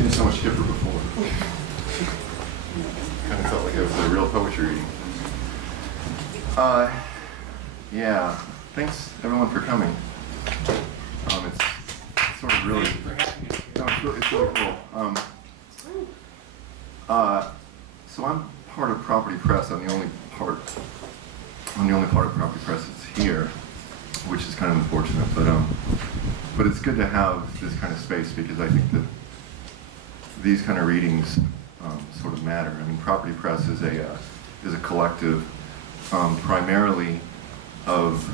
seemed so much hipper before. Kind of felt like it was a real poetry reading. Yeah, thanks everyone for coming. It's sort of really, no, it's really cool. So I'm part of Property Press. I'm the only part of Property Press that's here, which is kind of unfortunate. But it's good to have this kind of space because I think that these kind of readings sort of matter. I mean, Property Press is a collective, primarily of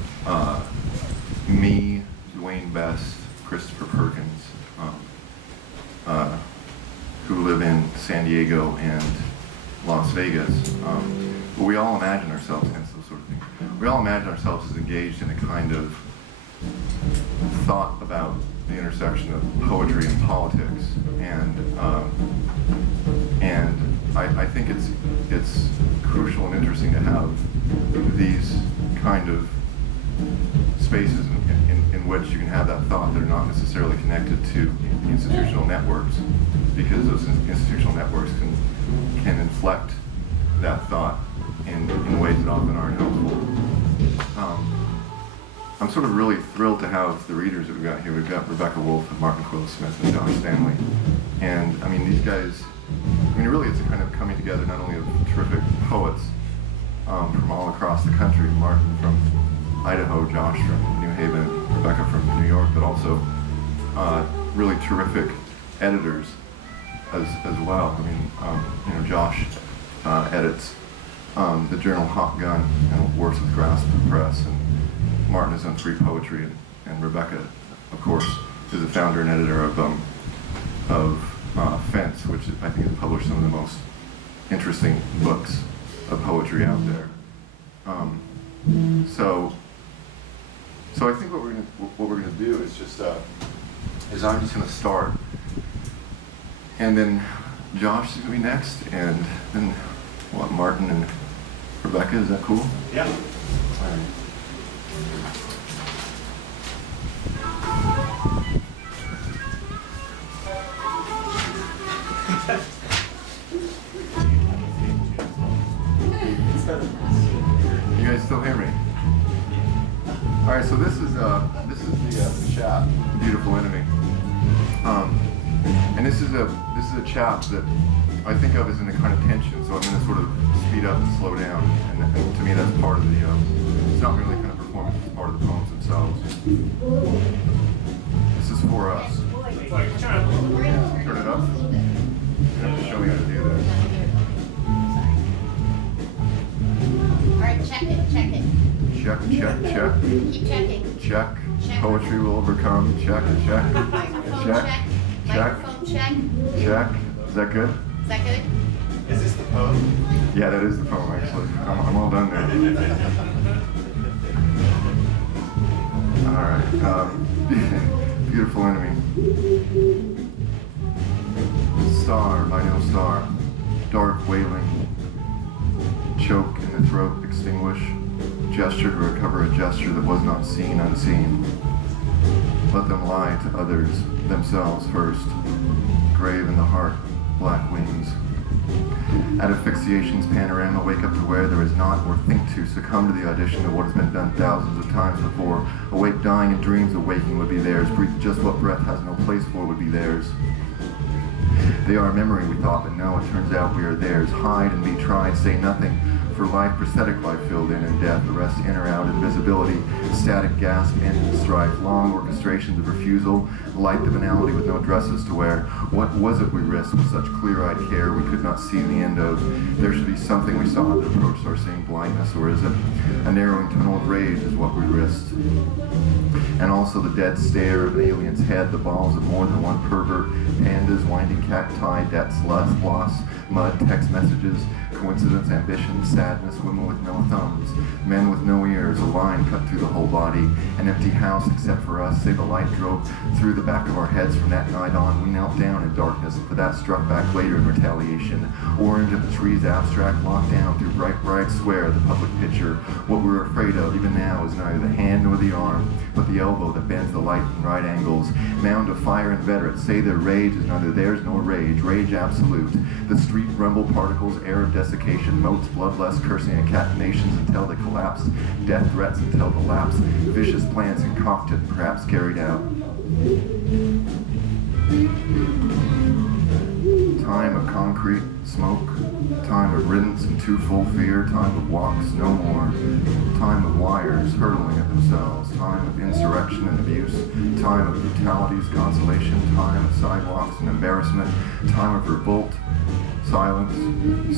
me, Dwayne Best, Christopher Perkins, who live in San Diego and Las Vegas. But we all imagine ourselves, hence those sort of things. We all imagine ourselves as engaged in a kind of thought about the intersection of poetry and politics, and I think it's crucial and interesting to have these kind of spaces in which you can have that thought that are not necessarily connected to institutional networks, because those institutional networks can inflect that thought in ways that often aren't helpful. I'm sort of really thrilled to have the readers that we've got here. We've got Rebecca Wolff and Martin Corless-Smith and Josh Stanley. And I mean, these guys, I mean, really it's a kind of coming together not only of terrific poets from all across the country, Martin from Idaho, Josh from New Haven, Rebecca from New York, but also really terrific editors as well. I mean, you know, Josh edits the journal Hot Gun and works with Grasp Press, and Martin has done free poetry, and Rebecca, of course, is the founder and editor of Fence, which I think has published some of the most interesting books of poetry out there. So I think what we're gonna do is just I'm just gonna start, and then Josh is gonna be next, and then what, Martin and Rebecca, is that cool? Yeah. All right. You guys still hear me? All right, so this is the chap, Beautiful Enemy, and this is a chap that I think of as in a kind of tension. So I'm going to sort of speed up and slow down, and to me that's part of the. It's not really kind of performance; it's part of the poems themselves. This is for us. Turn it up. You have to show me how to do this. All right, check it. Check. Keep checking. Check. Poetry will overcome. Check. Microphone check. Microphone check. Check. Is that good? Is that good? Is this the poem? Yeah, that is the poem actually. I'm all done there. All right. Beautiful Enemy. Star, by no star. Dark wailing. Choke in the throat, extinguish. Gesture to recover a gesture that was not seen, unseen. Let them lie to others, themselves first. Grave in the heart, black wings. At asphyxiation's panorama, wake up to where there is not, or think to, succumb to the audition of what has been done thousands of times before. Awake dying in dreams of waking would be theirs. Breathe just what breath has no place for would be theirs. They are a memory, we thought, but no, it turns out we are theirs. Hide and be tried, say nothing. For life, prosthetic life filled in, and death, the rest in or out, invisibility, static gasp, end and strife, long orchestrations of refusal, light the banality with no dresses to wear. What was it we risked with such clear-eyed care we could not see the end of? There should be something we saw that approached our same blindness, or is it a narrowing tunnel of rage is what we risked? And also the dead stare of an alien's head, the balls of more than one pervert, pandas, winding cacti, debts, lust, loss, mud, text messages, coincidence, ambition, sadness, women with no thumbs, men with no ears, a line cut through the whole body, an empty house except for us, save the light drove through the back of our heads from that night on. We knelt down in darkness, and for that struck back later in retaliation. Orange of the trees abstract, locked down through bright square, the public picture. What we're afraid of, even now, is neither the hand nor the arm, but the elbow that bends the light in right angles. Mound of fire inveterate, say their rage is neither theirs nor rage absolute. The street rumble particles, air of desiccation, motes, bloodlust, cursing at catenations until they collapse, death threats until the lapse, vicious plans concocted, perhaps carried out. Time of concrete, smoke, time of riddance and too full fear, time of walks, no more, time of wires hurtling at themselves, time of insurrection and abuse, time of brutalities, consolation, time of sidewalks and embarrassment, time of revolt, silence,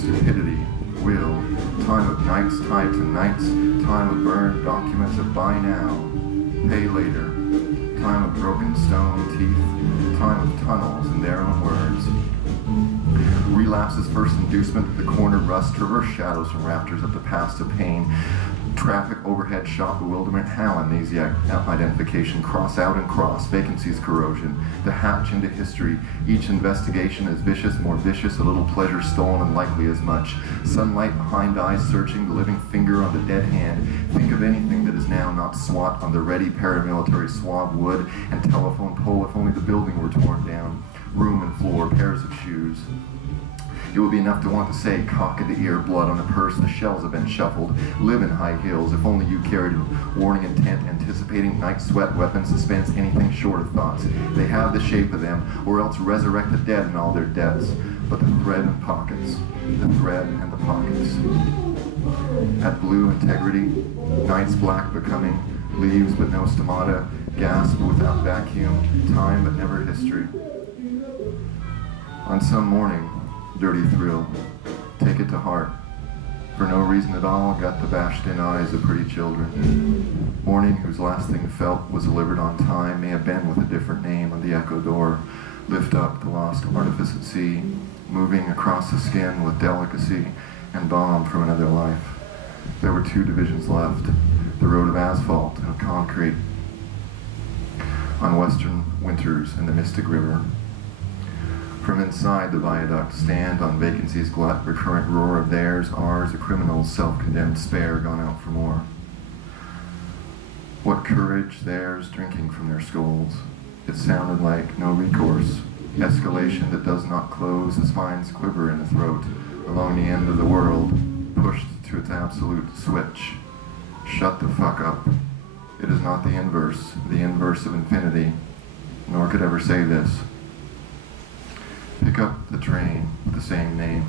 stupidity, will, time of nights tied to nights, time of burned documents of buy now, pay later, time of broken stone teeth, time of tunnels in their own words. Relapses, first inducement, the corner rust, traverse shadows from rafters of the past of pain, traffic, overhead, shock, bewilderment, how amnesia, identification, cross out and cross, vacancies, corrosion, the hatch into history, each investigation is vicious, more vicious, a little pleasure stolen and likely as much, sunlight behind eyes searching, the living finger on the dead hand, think of anything that is now not SWAT on the ready paramilitary swab wood and telephone pole if only the building were torn down, room and floor, pairs of shoes. It would be enough to want to say, cock in the ear, blood on the purse, the shells have been shuffled, live in high heels, if only you carried a warning intent, anticipating night sweat, weapons, suspense, anything short of thoughts. They have the shape of them, or else resurrect the dead in all their deaths. But the thread and pockets, the thread and the pockets. At blue integrity, nights black becoming, leaves but no stomata, gasp without vacuum, time but never history. On some morning, dirty thrill, take it to heart. For no reason at all, got the bashed-in eyes of pretty children. Morning whose last thing felt was delivered on time, may have been with a different name on the echo door. Lift up the lost artifice at sea, moving across the skin with delicacy and balm from another life. There were 2 divisions left, the road of asphalt and of concrete. On western winters and the Mystic River. From inside the viaduct, stand on vacancy's glut, recurrent roar of theirs, ours, a criminal's self-condemned spare gone out for more. What courage theirs, drinking from their skulls. It sounded like no recourse, escalation that does not close, as spines quiver in the throat, along the end of the world, pushed to its absolute switch. Shut the fuck up. It is not the inverse of infinity, nor could ever say this. Pick up the train with the same name.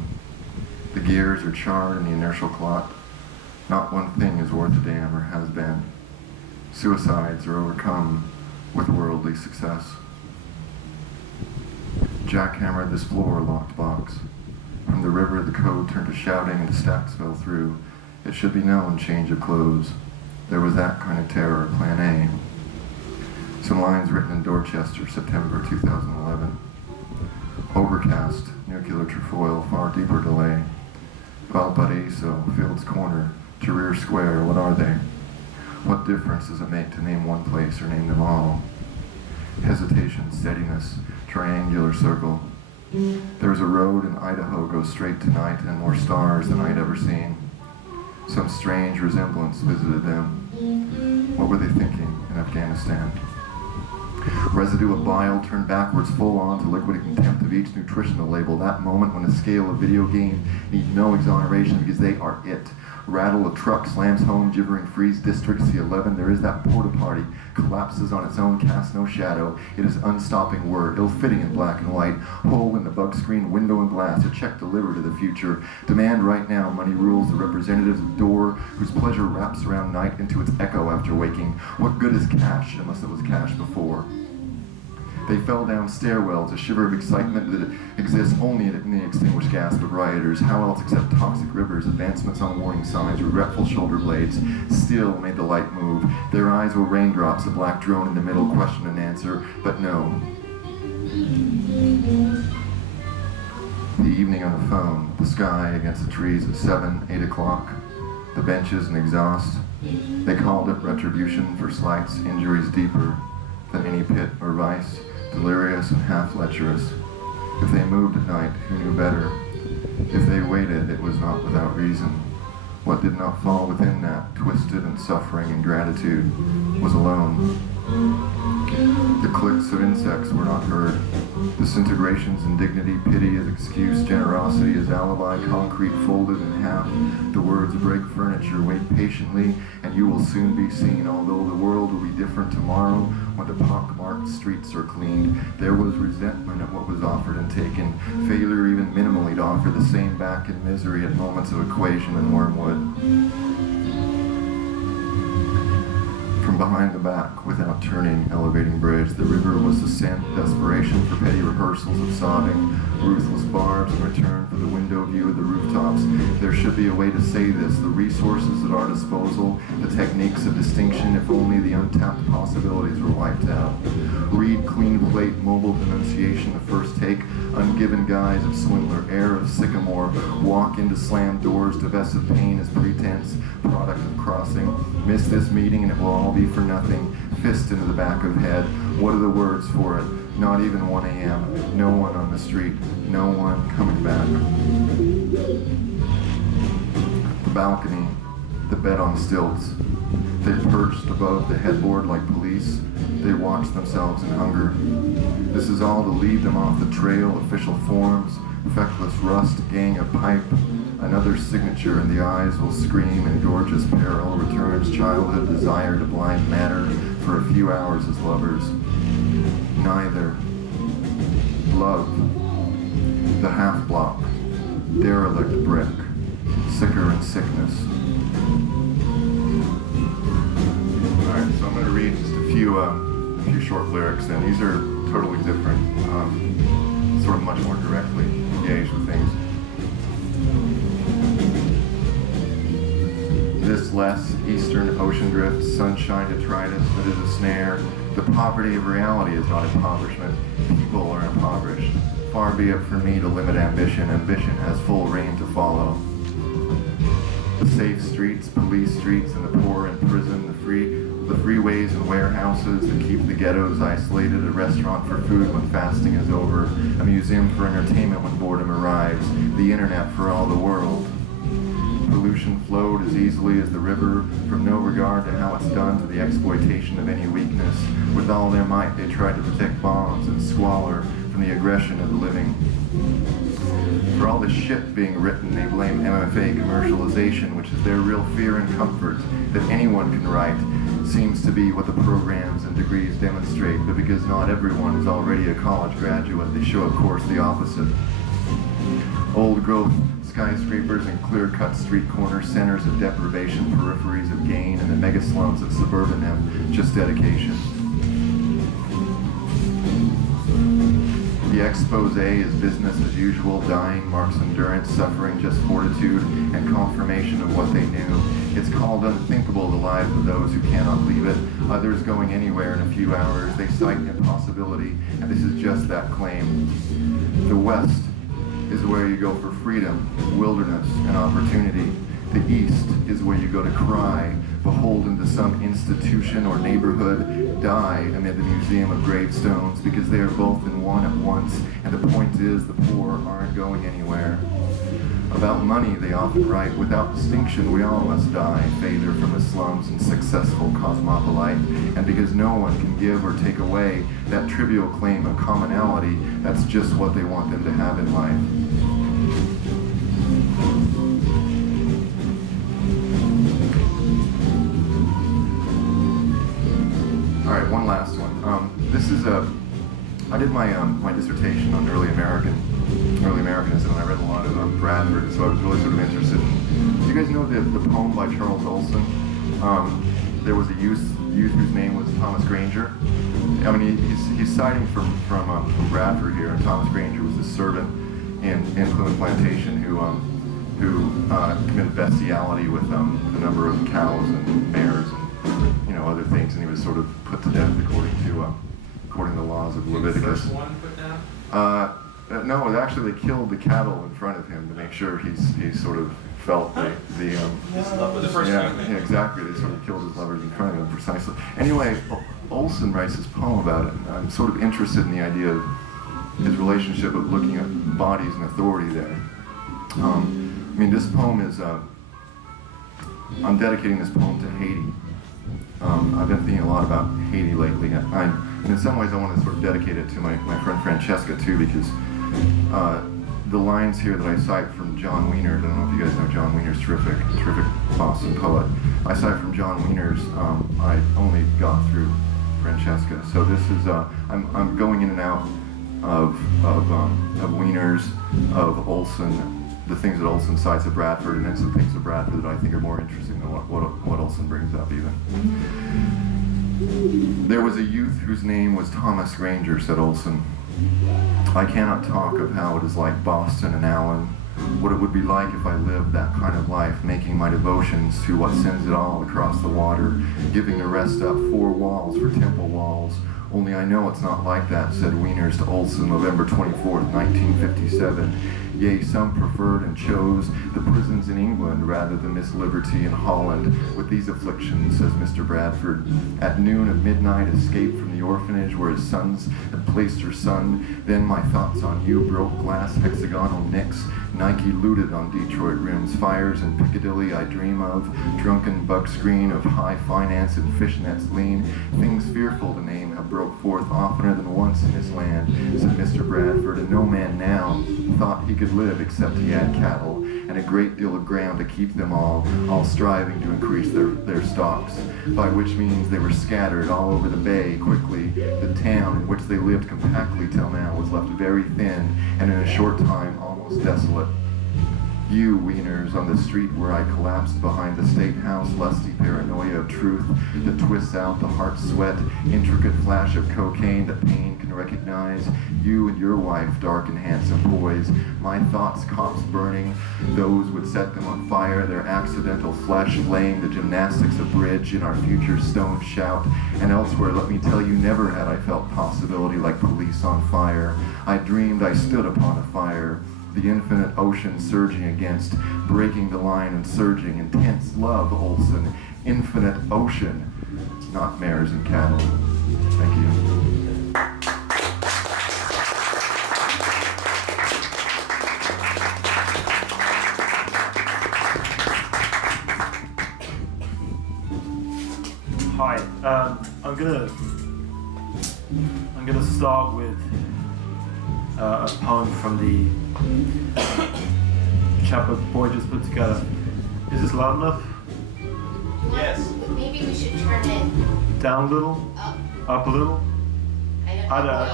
The gears are charred in the inertial clot. Not one thing is worth a damn or has been. Suicides are overcome with worldly success. Jackhammered this floor-locked box. From the river, the code turned to shouting and the stacks fell through. It should be known, change of clothes. There was that kind of terror, Plan A. Some lines written in Dorchester, September 2011. Overcast, nuclear trefoil, far deeper delay. Valparaiso, Fields Corner, Tahrir Square, what are they? What difference does it make to name one place or name them all? Hesitation, steadiness, triangular circle. There's a road in Idaho goes straight to night and more stars than I'd ever seen. Some strange resemblance visited them. What were they thinking in Afghanistan? Residue of bile turned backwards full on to liquid contempt of each nutritional label. That moment when the scale of video game needs no exoneration because they are it. Rattle of truck slams home, gibbering freeze district C11. There is that porta party, collapses on its own, casts no shadow. It is unstopping word, ill-fitting in black and white. Hole in the bug screen, window and glass, a check delivered to the future. Demand right now, money rules the representatives of door, whose pleasure wraps around night into its echo after waking. What good is cash, unless it was cash before? They fell down stairwells, a shiver of excitement that exists only in the extinguished gasp of rioters. How else except toxic rivers, advancements on warning signs, regretful shoulder blades, still made the light move. Their eyes were raindrops, a black drone in the middle, question and answer, but no. The evening on the phone, the sky against the trees at 7, 8 o'clock, the benches and exhaust. They called it retribution for slights, injuries deeper than any pit or vice, delirious and half lecherous. If they moved at night, who knew better? If they waited, it was not without reason. What did not fall within that, twisted and suffering and gratitude, was alone. The clicks of insects were not heard. Disintegrations in dignity, pity as excuse, generosity as alibi, concrete folded in half. The words break furniture, wait patiently, and you will soon be seen. Although the world will be different tomorrow, when the pock-marked streets are cleaned, there was resentment at what was offered and taken, failure even minimally to offer the same back in misery at moments of equation and wormwood. From behind the back, without turning, elevating bridge, the river was ascent, desperation for petty rehearsals of sobbing, ruthless barbs in return for the window view of the rooftops. There should be a way to say this, the resources at our disposal, the techniques of distinction, if only the untapped possibilities were wiped out. Read clean plate, mobile denunciation, the first take, ungiven guise of swindler, air of sycamore, walk into slammed doors, divest of pain as pretense, product of crossing, miss this meeting and it will all be for nothing, fist into the back of head. What are the words for it? Not even 1 a.m. No one on the street. No one coming back. The balcony. The bed on stilts. They perched above the headboard like police. They watched themselves in hunger. This is all to lead them off the trail, official forms, feckless rust, gang of pipe. Another signature and the eyes will scream in gorgeous peril, returns childhood desire to blind matter for a few hours as lovers. Neither. Love. The half block. Derelict brick. Sicker in sickness. Alright, so I'm going to read just a few short lyrics, and these are totally different, sort of much more directly engaged with things. This less eastern ocean drift, sunshine detritus that is a snare. The poverty of reality is not impoverishment. People are impoverished. Far be it from me to limit ambition. Ambition has full reign to follow. The safe streets, police streets, and the poor in prison, the freeways and warehouses that keep the ghettos isolated, a restaurant for food when fasting is over, a museum for entertainment when boredom arrives, the internet for all the world. Pollution flowed as easily as the river, from no regard to how it's done to the exploitation of any weakness. With all their might, they tried to protect bombs and squalor from the aggression of the living. For all the shit being written, they blame MFA commercialization, which is their real fear and comfort that anyone can write, seems to be what the programs and degrees demonstrate, but because not everyone is already a college graduate, they show, of course, the opposite. Old growth skyscrapers and clear-cut street corner centers of deprivation, peripheries of gain, and the mega slums of suburban have just dedication. The expose is business as usual, dying marks endurance, suffering just fortitude, and confirmation of what they knew. It's called unthinkable, the lives of those who cannot leave it, others going anywhere in a few hours. They cite impossibility, and this is just that claim. The West is where you go for freedom, wilderness, and opportunity. The East is where you go to cry, beholden to some institution or neighborhood, die amid the museum of gravestones, because they are both in one at once, and the point is the poor aren't going anywhere. About money they often write, without distinction we all must die, Phaedra from the slums and successful cosmopolite, and because no one can give or take away that trivial claim of commonality, that's just what they want them to have in life. All right, one last one. I did my dissertation on early Americanism, and I read a lot of Bradford, so I was really sort of interested in. Do you guys know the poem by Charles Olson? There was a youth whose name was Thomas Granger. I mean, he's citing from Bradford here, and Thomas Granger was a servant in Plymouth Plantation who committed bestiality with a number of cows and mares and other things, and he was sort of put to death according to the laws of Leviticus. First one put down? No, actually they killed the cattle in front of him to make sure he sort of felt the first yeah, exactly. They sort of killed his lovers in front of him precisely. Anyway, Olson writes this poem about it, and I'm sort of interested in the idea of his relationship of looking at bodies and authority there. I mean, this poem is, I'm dedicating this poem to Haiti. I've been thinking a lot about Haiti lately, and in some ways I want to sort of dedicate it to my friend Francesca too, because the lines here that I cite from John Wiener, I don't know if you guys know John Wiener's terrific Boston poet. I cite from John Wiener's, I only got through Francesca. So this is, I'm going in and out of Wiener's, of Olson, the things that Olson cites of Bradford, and then some things of Bradford that I think are more interesting than what Olson brings up even. There was a youth whose name was Thomas Granger, said Olson. I cannot talk of how it is like Boston and Allen, what it would be like if I lived that kind of life, making my devotions to what sends it all across the water, giving the rest up 4 walls for temple walls. Only I know it's not like that, said Wieners to Olson, November 24th, 1957. Yea, some preferred and chose the prisons in England rather than this liberty in Holland. With these afflictions, says Mr. Bradford, at noon of midnight escaped from the orphanage where his sons had placed her son. Then my thoughts on you broke glass hexagonal nicks. Nike looted on Detroit rims, fires in Piccadilly I dream of, drunken bug screen of high finance and fishnets lean. Things fearful to name have broke forth oftener than once in this land, said Mr. Bradford, and no man now thought he could live except he had cattle, and a great deal of ground to keep them all striving to increase their stocks, by which means they were scattered all over the bay quickly. The town in which they lived compactly till now was left very thin, and in a short time almost desolate. You, Wieners, on the street where I collapsed behind the State House, lusty paranoia of truth that twists out the heart sweat, intricate flash of cocaine that pain can recognize. You and your wife, dark and handsome boys, my thoughts cops burning, those would set them on fire, their accidental flesh laying the gymnastics of bridge in our future stone shout. And elsewhere, let me tell you, never had I felt possibility like police on fire. I dreamed I stood upon a fire, the infinite ocean surging against, breaking the line and surging, intense love, Olson, infinite ocean, not mares and cattle. Thank you. Hi, I'm gonna start with a poem from the chapter Boy just put together. Is this loud enough? Yes. Maybe we should turn it Down a little? Up a little? I don't I know. don't-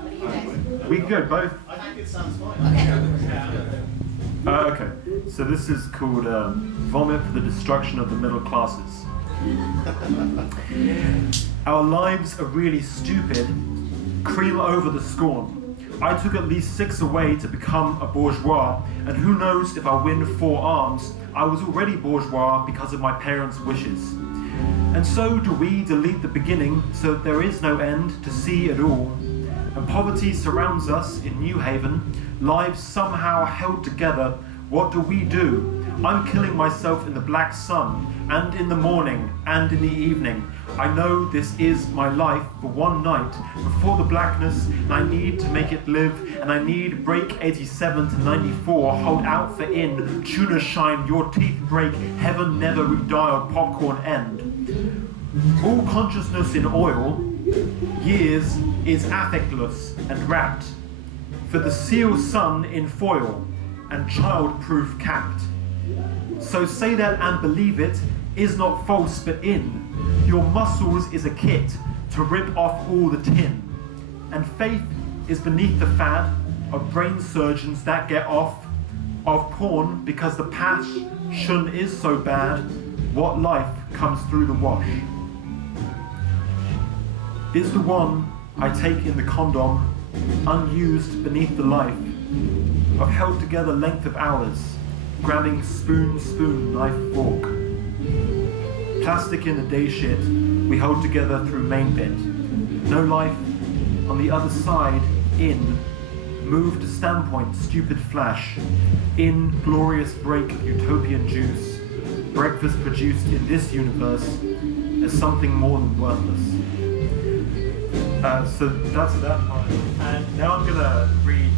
What do you down. guys? We can go both. I think it sounds fine. Okay. Okay, so this is called Vomit for the Destruction of the Middle Classes. Our lives are really stupid. Creel over the scorn. I took at least 6 away to become a bourgeois, and who knows if I win 4 arms. I was already bourgeois because of my parents' wishes. And so do we delete the beginning so that there is no end to see at all. And poverty surrounds us in New Haven, lives somehow held together. What do we do? I'm killing myself in the black sun, and in the morning, and in the evening. I know this is my life for one night before the blackness, and I need to make it live, and I need break 87 to 94, hold out for in, tuna shine, your teeth break, heaven never redialed, popcorn end. All consciousness in oil, years is affectless and wrapped, for the seal sun in foil, and child-proof capped. So say that and believe it is not false but in. Your muscles is a kit to rip off all the tin. And faith is beneath the fad of brain surgeons that get off of porn because the passion is so bad. What life comes through the wash is the one I take in the condom, unused beneath the life of held together length of hours, grabbing spoon, knife, fork. Plastic in the day shit, we hold together through main bit. No life on the other side, in moved standpoint, stupid flash, in glorious break, utopian juice, breakfast produced in this universe as something more than worthless. So that's that part. And now I'm gonna read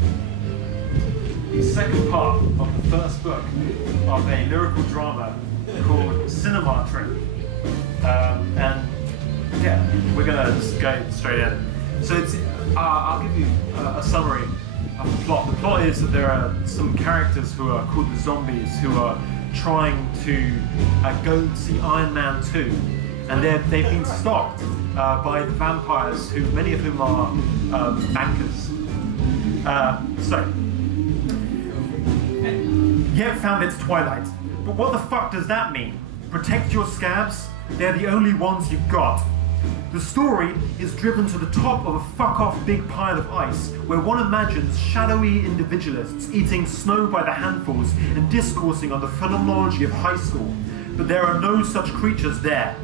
the second part of the first book of a lyrical drama called Cinema Trip. And yeah, we're gonna just go straight in. So it's, I'll give you a summary of the plot. The plot is that there are some characters who are called the zombies who are trying to go see Iron Man 2, and they've been stopped by the vampires, who many of whom are bankers. Yet found its twilight. But what the fuck does that mean? Protect your scabs? They're the only ones you've got. The story is driven to the top of a fuck-off big pile of ice, where one imagines shadowy individualists eating snow by the handfuls and discoursing on the phenomenology of high school. But there are no such creatures there.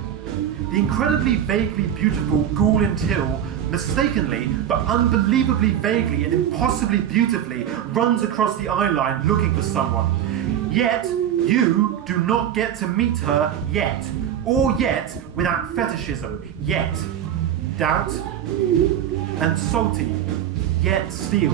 The incredibly vaguely beautiful Ghoul in Till, mistakenly but unbelievably vaguely and impossibly beautifully, runs across the eye line looking for someone. Yet, you do not get to meet her yet. Or yet, without fetishism, yet. Doubt, and salty, yet steel.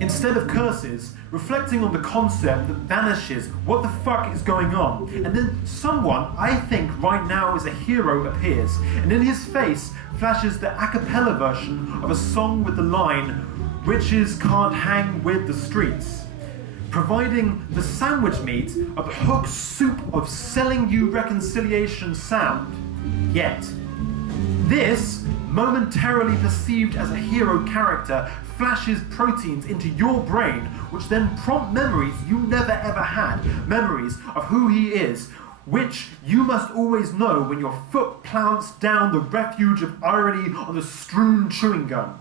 Instead of curses, reflecting on the concept that vanishes, what the fuck is going on? And then someone, I think right now is a hero, appears, and in his face flashes the a cappella version of a song with the line, "Riches can't hang with the streets," providing the sandwich meat of the hook soup of selling you reconciliation sound. Yet, this, momentarily perceived as a hero character, flashes proteins into your brain, which then prompt memories you never ever had, memories of who he is, which you must always know when your foot plants down the refuge of irony on the strewn chewing gum.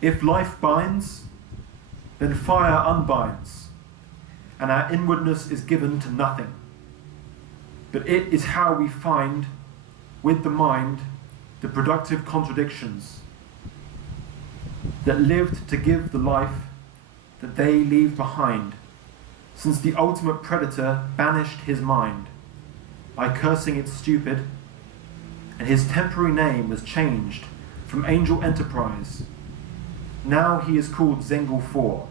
If life binds, then fire unbinds, and our inwardness is given to nothing. But it is how we find, with the mind, the productive contradictions that lived to give the life that they leave behind, since the ultimate predator banished his mind by cursing it stupid, and his temporary name was changed from Angel Enterprise. Now he is called Zengel 4.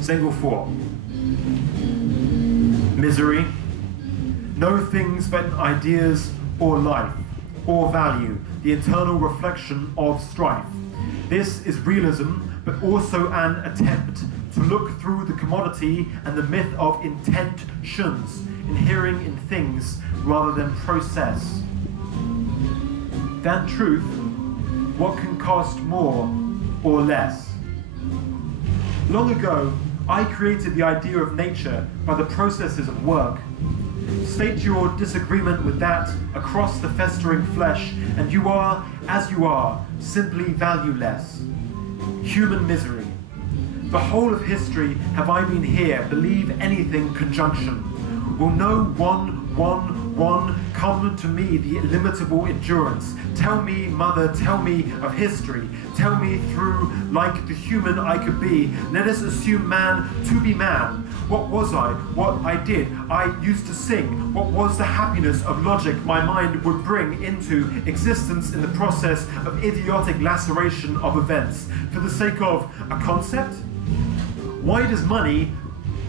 Zengel 4. Misery. No things but ideas or life, or value, the eternal reflection of strife. This is realism, but also an attempt to look through the commodity and the myth of intentions, inhering in things rather than process. Than truth, what can cost more or less? Long ago, I created the idea of nature by the processes of work. State your disagreement with that across the festering flesh, and you are, as you are, simply valueless. Human misery. The whole of history have I been here, believe anything conjunction. Will no one come to me the illimitable endurance? Tell me, mother, tell me of history. Tell me through, like the human I could be. Let us assume man to be man. What was I? What I did? I used to sing. What was the happiness of logic my mind would bring into existence in the process of idiotic laceration of events for the sake of a concept? Why does money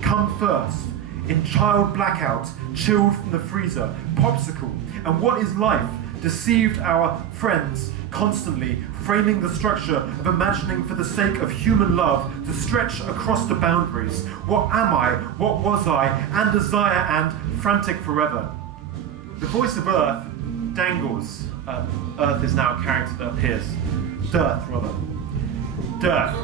come first? In child blackout, chilled from the freezer, popsicle. And what is life? Deceived our friends constantly, framing the structure of imagining for the sake of human love to stretch across the boundaries. What am I? What was I? And desire and frantic forever. The voice of Earth dangles. Earth is now a character that appears. Dearth, rather. Dearth.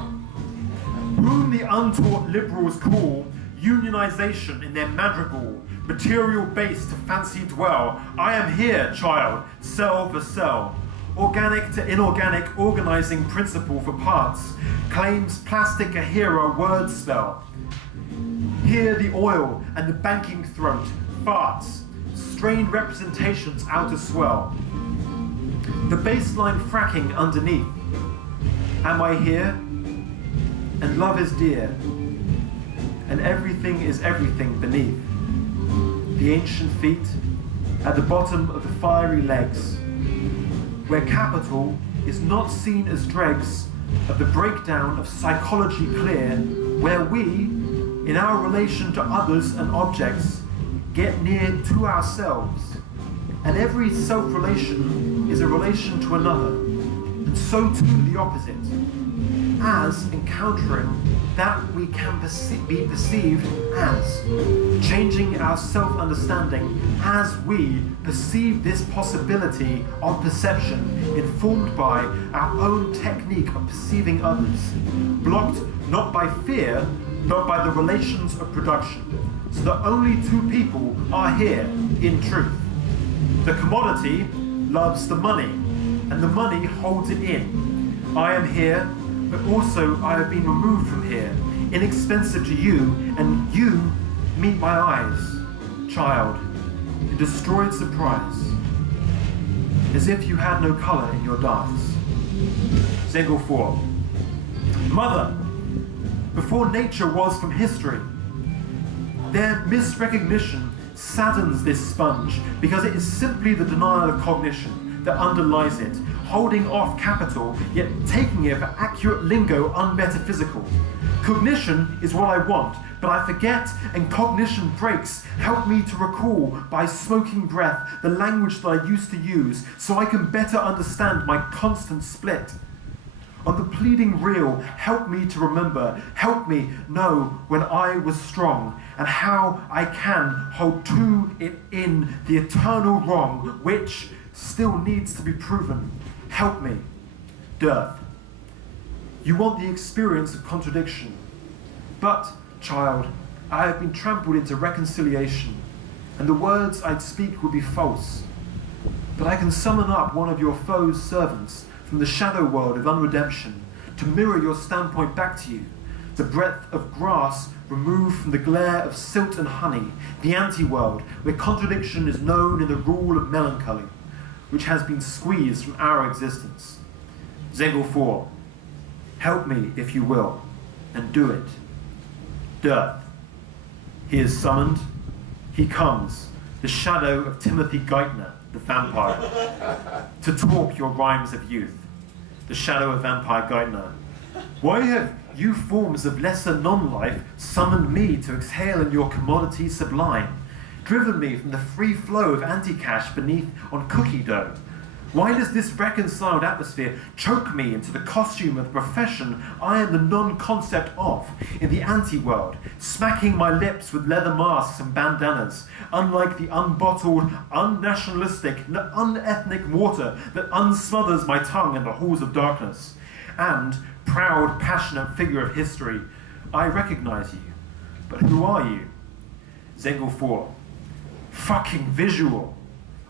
Whom the untaught liberals call unionization in their madrigal, material base to fancy dwell. I am here, child, cell for cell. Organic to inorganic organizing principle for parts. Claims plastic a hero word spell. Here the oil and the banking throat. Farts. Strained representations out of swell. The baseline fracking underneath. Am I here? And love is dear, and everything is everything beneath. The ancient feet at the bottom of the fiery legs, where capital is not seen as dregs of the breakdown of psychology clear, where we, in our relation to others and objects, get near to ourselves, and every self-relation is a relation to another, and so too the opposite, as encountering that we can be perceived as, changing our self-understanding as we perceive this possibility of perception informed by our own technique of perceiving others, blocked not by fear, but by the relations of production, so that only two people are here in truth. The commodity loves the money, and the money holds it in. I am here, but also I have been removed from here, inexpensive to you, and you meet my eyes, child, in destroyed surprise, as if you had no colour in your dance. Zengel 4. Mother, before nature was from history, their misrecognition saddens this sponge because it is simply the denial of cognition that underlies it, holding off capital, yet taking it for accurate lingo unmetaphysical. Cognition is what I want, but I forget, and cognition breaks. Help me to recall by smoking breath the language that I used to use, so I can better understand my constant split. On the pleading reel, help me to remember, help me know when I was strong, and how I can hold to it in the eternal wrong, which still needs to be proven. Help me. Dearth. You want the experience of contradiction. But, child, I have been trampled into reconciliation, and the words I'd speak would be false. But I can summon up one of your foe's servants from the shadow world of unredemption to mirror your standpoint back to you, the breadth of grass removed from the glare of silt and honey, the anti-world where contradiction is known in the rule of melancholy, which has been squeezed from our existence. Zengel 4. Help me, if you will, and do it. Dearth. He is summoned. He comes, the shadow of Timothy Geithner, the vampire, to talk your rhymes of youth. The shadow of vampire Geithner. Why have you forms of lesser non-life summoned me to exhale in your commodity sublime, driven me from the free flow of anti-cash beneath on cookie dough? Why does this reconciled atmosphere choke me into the costume of the profession I am the non-concept of in the anti-world, smacking my lips with leather masks and bandanas, unlike the unbottled, unnationalistic, unethnic water that unsmothers my tongue in the halls of darkness? And, proud, passionate figure of history, I recognize you. But who are you? Zengel 4. Fucking visual.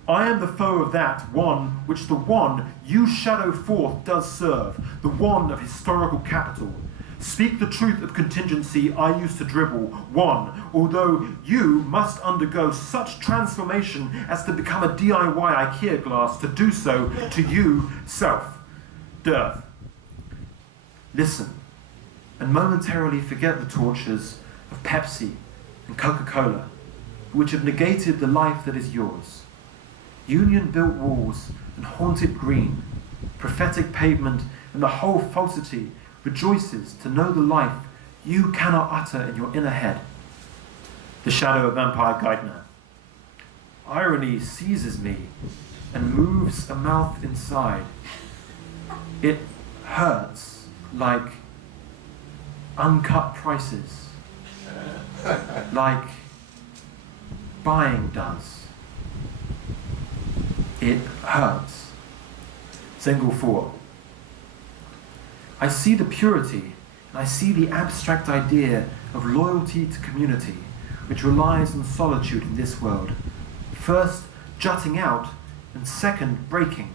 I am the foe of that one which the one you shadow forth does serve, the one of historical capital. Speak the truth of contingency I used to dribble, one, although you must undergo such transformation as to become a DIY IKEA glass to do so to you, self. Dearth. Listen, and momentarily forget the tortures of Pepsi and Coca-Cola, which have negated the life that is yours. Union-built walls and haunted green, prophetic pavement, and the whole falsity rejoices to know the life you cannot utter in your inner head. The shadow of vampire Geithner. Irony seizes me and moves a mouth inside. It hurts like uncut prices, like buying does. It hurts. Zengel 4. I see the purity, and I see the abstract idea of loyalty to community, which relies on solitude in this world, first jutting out, and second breaking.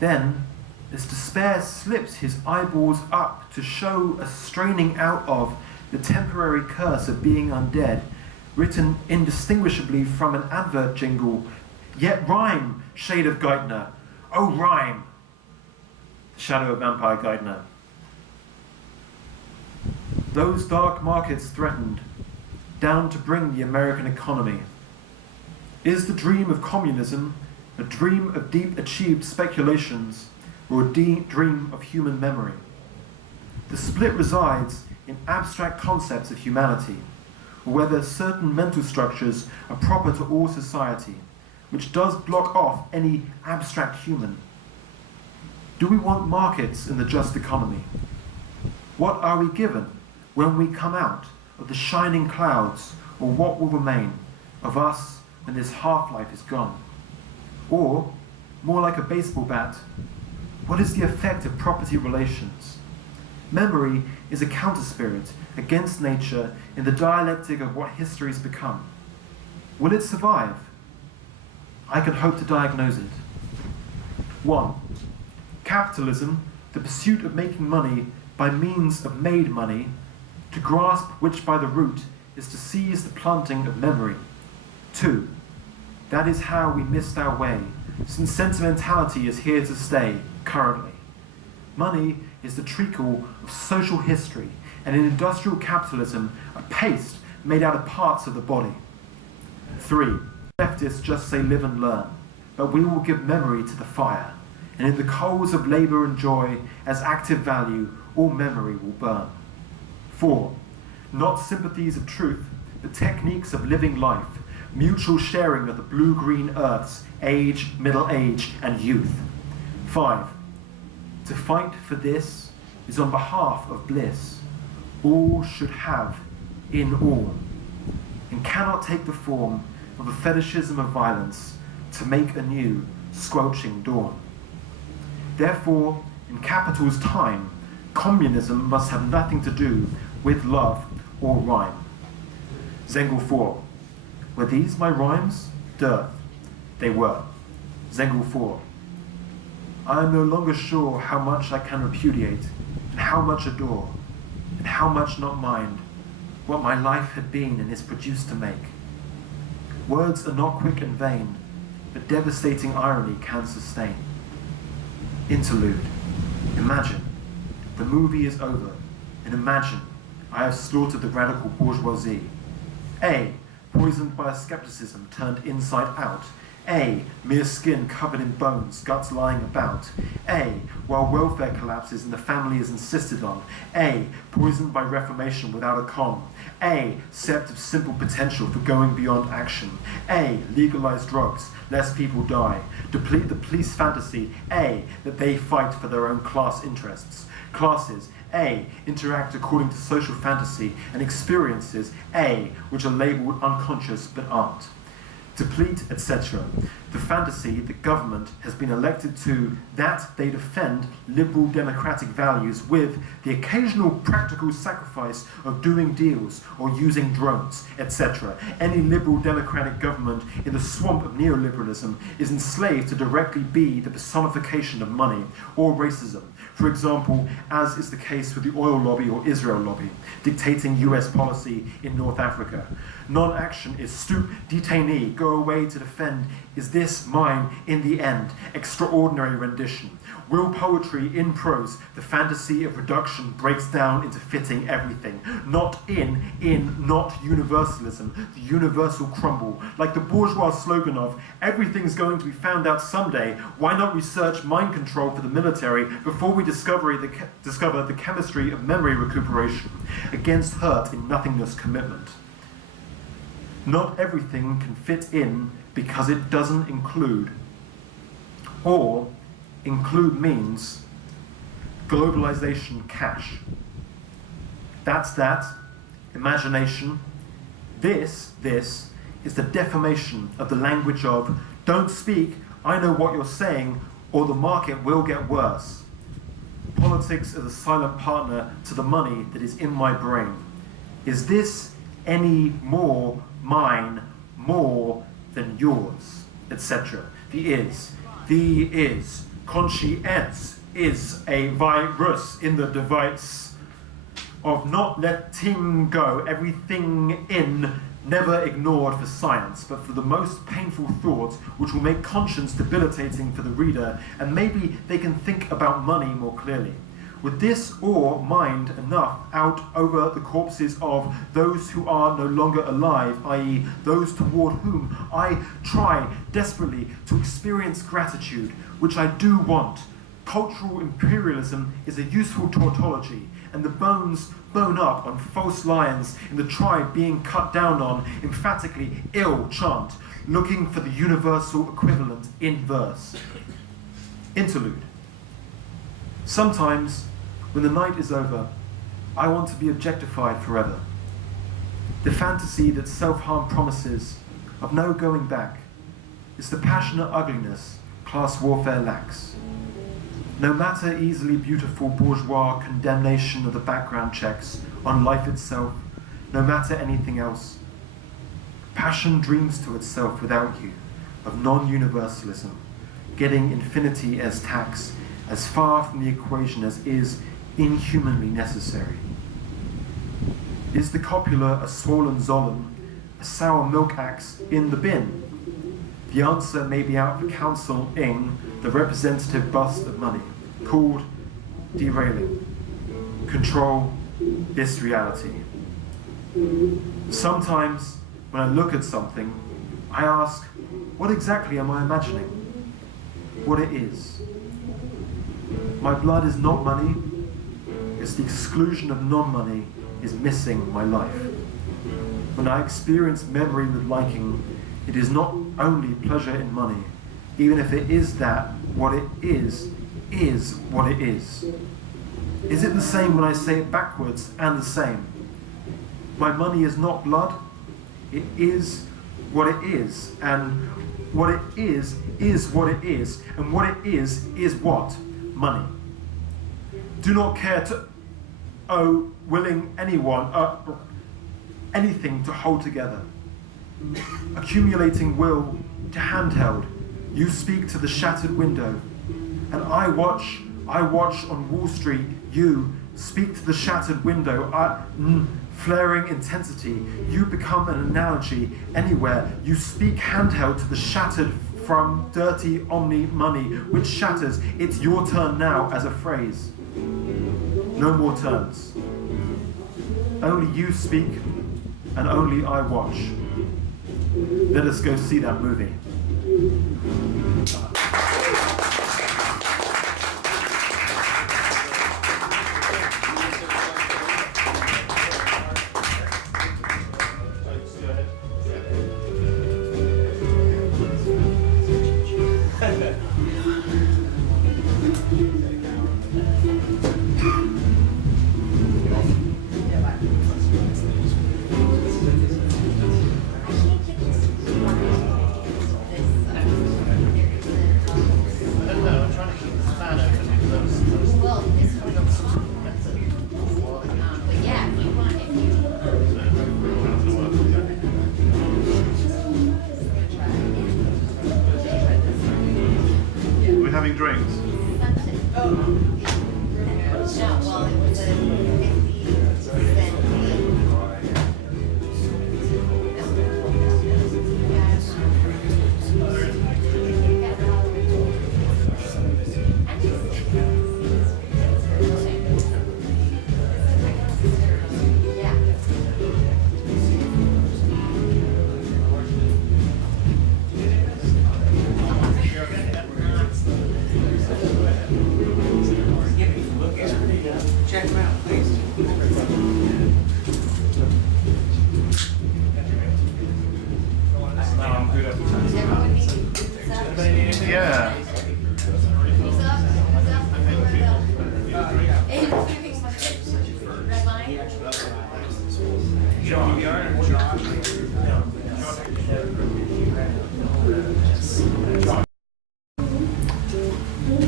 Then, as despair slips his eyeballs up to show a straining out of the temporary curse of being undead, written indistinguishably from an advert jingle, yet rhyme, shade of Geithner, oh rhyme. Shadow of Vampire Guide now. Those dark markets threatened, down to bring the American economy. Is the dream of communism a dream of deep achieved speculations or a dream of human memory? The split resides in abstract concepts of humanity, or whether certain mental structures are proper to all society, which does block off any abstract human. Do we want markets in the just economy? What are we given when we come out of the shining clouds, or what will remain of us when this half-life is gone? Or, more like a baseball bat, what is the effect of property relations? Memory is a counter-spirit against nature in the dialectic of what history has become. Will it survive? I can hope to diagnose it. 1. Capitalism, the pursuit of making money by means of made money, to grasp which by the root is to seize the planting of memory. 2. That is how we missed our way, since sentimentality is here to stay, currently. Money is the treacle of social history, and in industrial capitalism, a paste made out of parts of the body. 3. Leftists just say live and learn, but we will give memory to the fire, and in the coals of labour and joy, as active value, all memory will burn. 4. Not sympathies of truth, but techniques of living life, mutual sharing of the blue-green earths, age, middle age, and youth. 5. To fight for this is on behalf of bliss. All should have in all, and cannot take the form of a fetishism of violence to make a new, squelching dawn. Therefore, in capital's time, communism must have nothing to do with love or rhyme. Zengel 4. Were these my rhymes? Dearth. They were. Zengel 4. I am no longer sure how much I can repudiate, and how much adore, and how much not mind, what my life had been and is produced to make. Words are not quick and vain, but devastating irony can sustain. Interlude. Imagine. The movie is over, and imagine I have slaughtered the radical bourgeoisie. A. Poisoned by a skepticism turned inside out. A. Mere skin covered in bones, guts lying about. A. While welfare collapses and the family is insisted on. A. Poisoned by reformation without a con. A. Sept of simple potential for going beyond action. A. Legalize drugs, less people die. Deplete the police fantasy. A. That they fight for their own class interests. Classes. A. Interact according to social fantasy and experiences. A. Which are labelled unconscious but aren't. Deplete, etc. The fantasy that government has been elected to, that they defend liberal democratic values with the occasional practical sacrifice of doing deals or using drones, etc. Any liberal democratic government in the swamp of neoliberalism is enslaved to directly be the personification of money or racism. For example, as is the case with the oil lobby or Israel lobby, dictating US policy in North Africa. Non-action is stoop, detainee, go away to defend, is this mine in the end, extraordinary rendition. Real poetry in prose, the fantasy of reduction breaks down into fitting everything. Not not universalism, the universal crumble. Like the bourgeois slogan of, everything's going to be found out someday, why not research mind control for the military before we discover the chemistry of memory recuperation, against hurt in nothingness commitment. Not everything can fit in because it doesn't include, or include means globalization cash. That's that, imagination. This is the defamation of the language of, don't speak, I know what you're saying, or the market will get worse. Politics is a silent partner to the money that is in my brain. Is this any more mine, more than yours, etc. The is, conscience is a virus in the device of not letting go everything in never ignored for science, but for the most painful thoughts which will make conscience debilitating for the reader, and maybe they can think about money more clearly. With this awe mind enough out over the corpses of those who are no longer alive, i.e. those toward whom I try desperately to experience gratitude, which I do want. Cultural imperialism is a useful tautology, and the bones blown up on false lions in the tribe being cut down on emphatically ill chant, looking for the universal equivalent in verse. Interlude. Sometimes, when the night is over, I want to be objectified forever. The fantasy that self-harm promises of no going back is the passionate ugliness class warfare lacks. No matter easily beautiful bourgeois condemnation of the background checks on life itself, no matter anything else, passion dreams to itself without you of non-universalism, getting infinity as tax, as far from the equation as is inhumanly necessary. Is the copula a swollen Zollern, a sour milk axe in the bin? The answer may be out for counsel-ing the representative bust of money, called derailing. Control this reality. Sometimes, when I look at something, I ask, what exactly am I imagining? What it is. My blood is not money, it's the exclusion of non-money is missing my life. When I experience memory with liking, it is not only pleasure in money, even if it is that, what it is what it is. Is it the same when I say it backwards and the same? My money is not blood, it is what it is, and what it is what it is, and what it is what? Money. Do not care to owe willing anyone anything to hold together. Accumulating will to handheld, you speak to the shattered window, and I watch on Wall Street, you speak to the shattered window, flaring intensity, you become an analogy anywhere, you speak handheld to the shattered from dirty omni money, which shatters, it's your turn now as a phrase. No more turns. Only you speak, and only I watch. Let us go see that movie. Having drinks. Check them out, please. Yeah.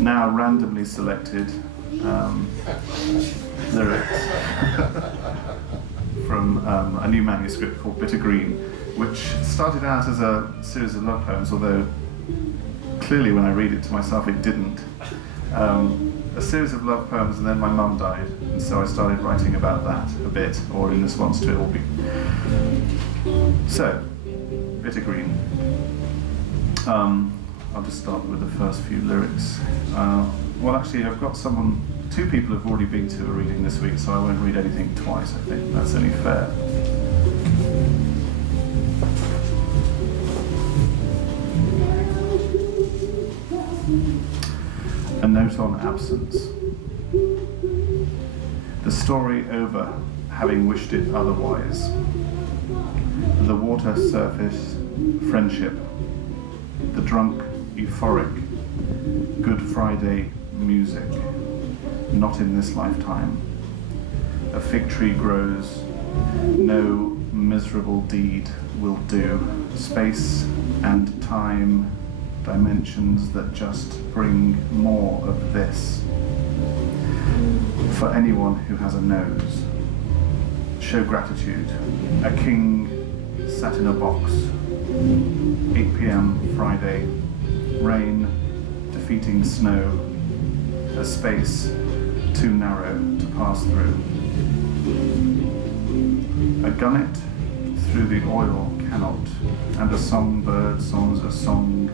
Now randomly selected lyrics from a new manuscript called Bitter Green, which started out as a series of love poems, although clearly when I read it to myself it didn't. A series of love poems, and then my mum died, and so I started writing about that a bit, or in response to it all. So, Bitter Green. I'll just start with the first few lyrics. Well, actually, I've got two people have already been to a reading this week, so I won't read anything twice, I think. That's only fair. A note on absence. The story over, having wished it otherwise. The water surface, friendship. The drunk, euphoric, Good Friday music. Not in this lifetime. A fig tree grows. No miserable deed will do. Space and time, dimensions that just bring more of this. For anyone who has a nose, show gratitude. A king sat in a box. 8 p.m. Friday. Rain, defeating snow. A space too narrow to pass through. A gunnet through the oil cannot, and a songbird songs a song.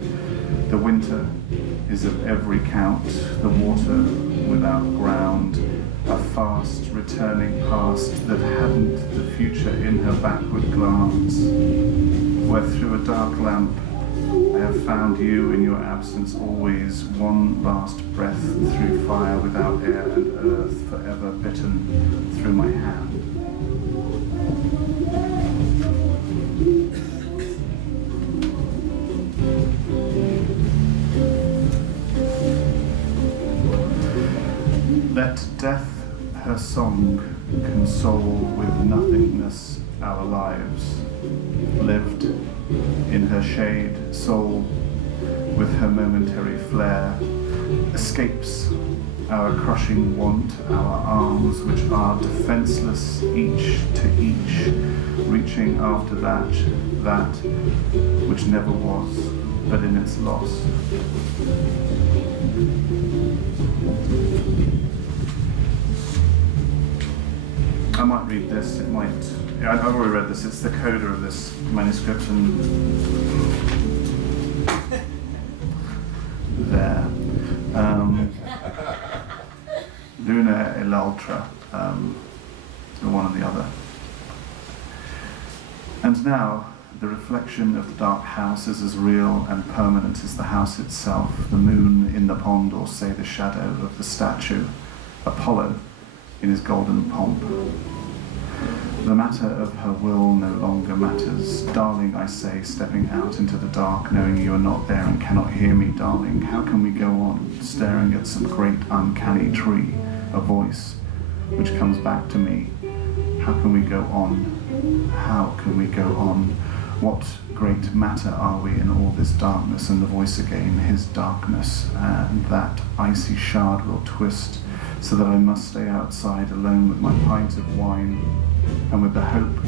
The winter is of every count, the water without ground, a fast returning past that hadn't the future in her backward glance, where through a dark lamp I have found you in your absence always, one last breath through fire without air and earth, forever bitten through my hand. Let death her song console with nothingness our lives, lived in her shade, soul with her momentary flare, escapes our crushing want, our arms which are defenseless each to each, reaching after that which never was, but in its loss. I might read this, it might... Yeah, I've already read this, it's the coda of this manuscript, and there. L'una et l'altra, the one and the other. And now, the reflection of the dark house is as real and permanent as the house itself, the moon in the pond, or say the shadow of the statue, Apollo in his golden pomp. The matter of her will no longer matters. Darling, I say, stepping out into the dark, knowing you are not there and cannot hear me, darling. How can we go on, staring at some great uncanny tree, a voice which comes back to me? How can we go on? How can we go on? What great matter are we in all this darkness? And the voice again, his darkness, and that icy shard will twist, so that I must stay outside alone with my pint of wine, and with the hope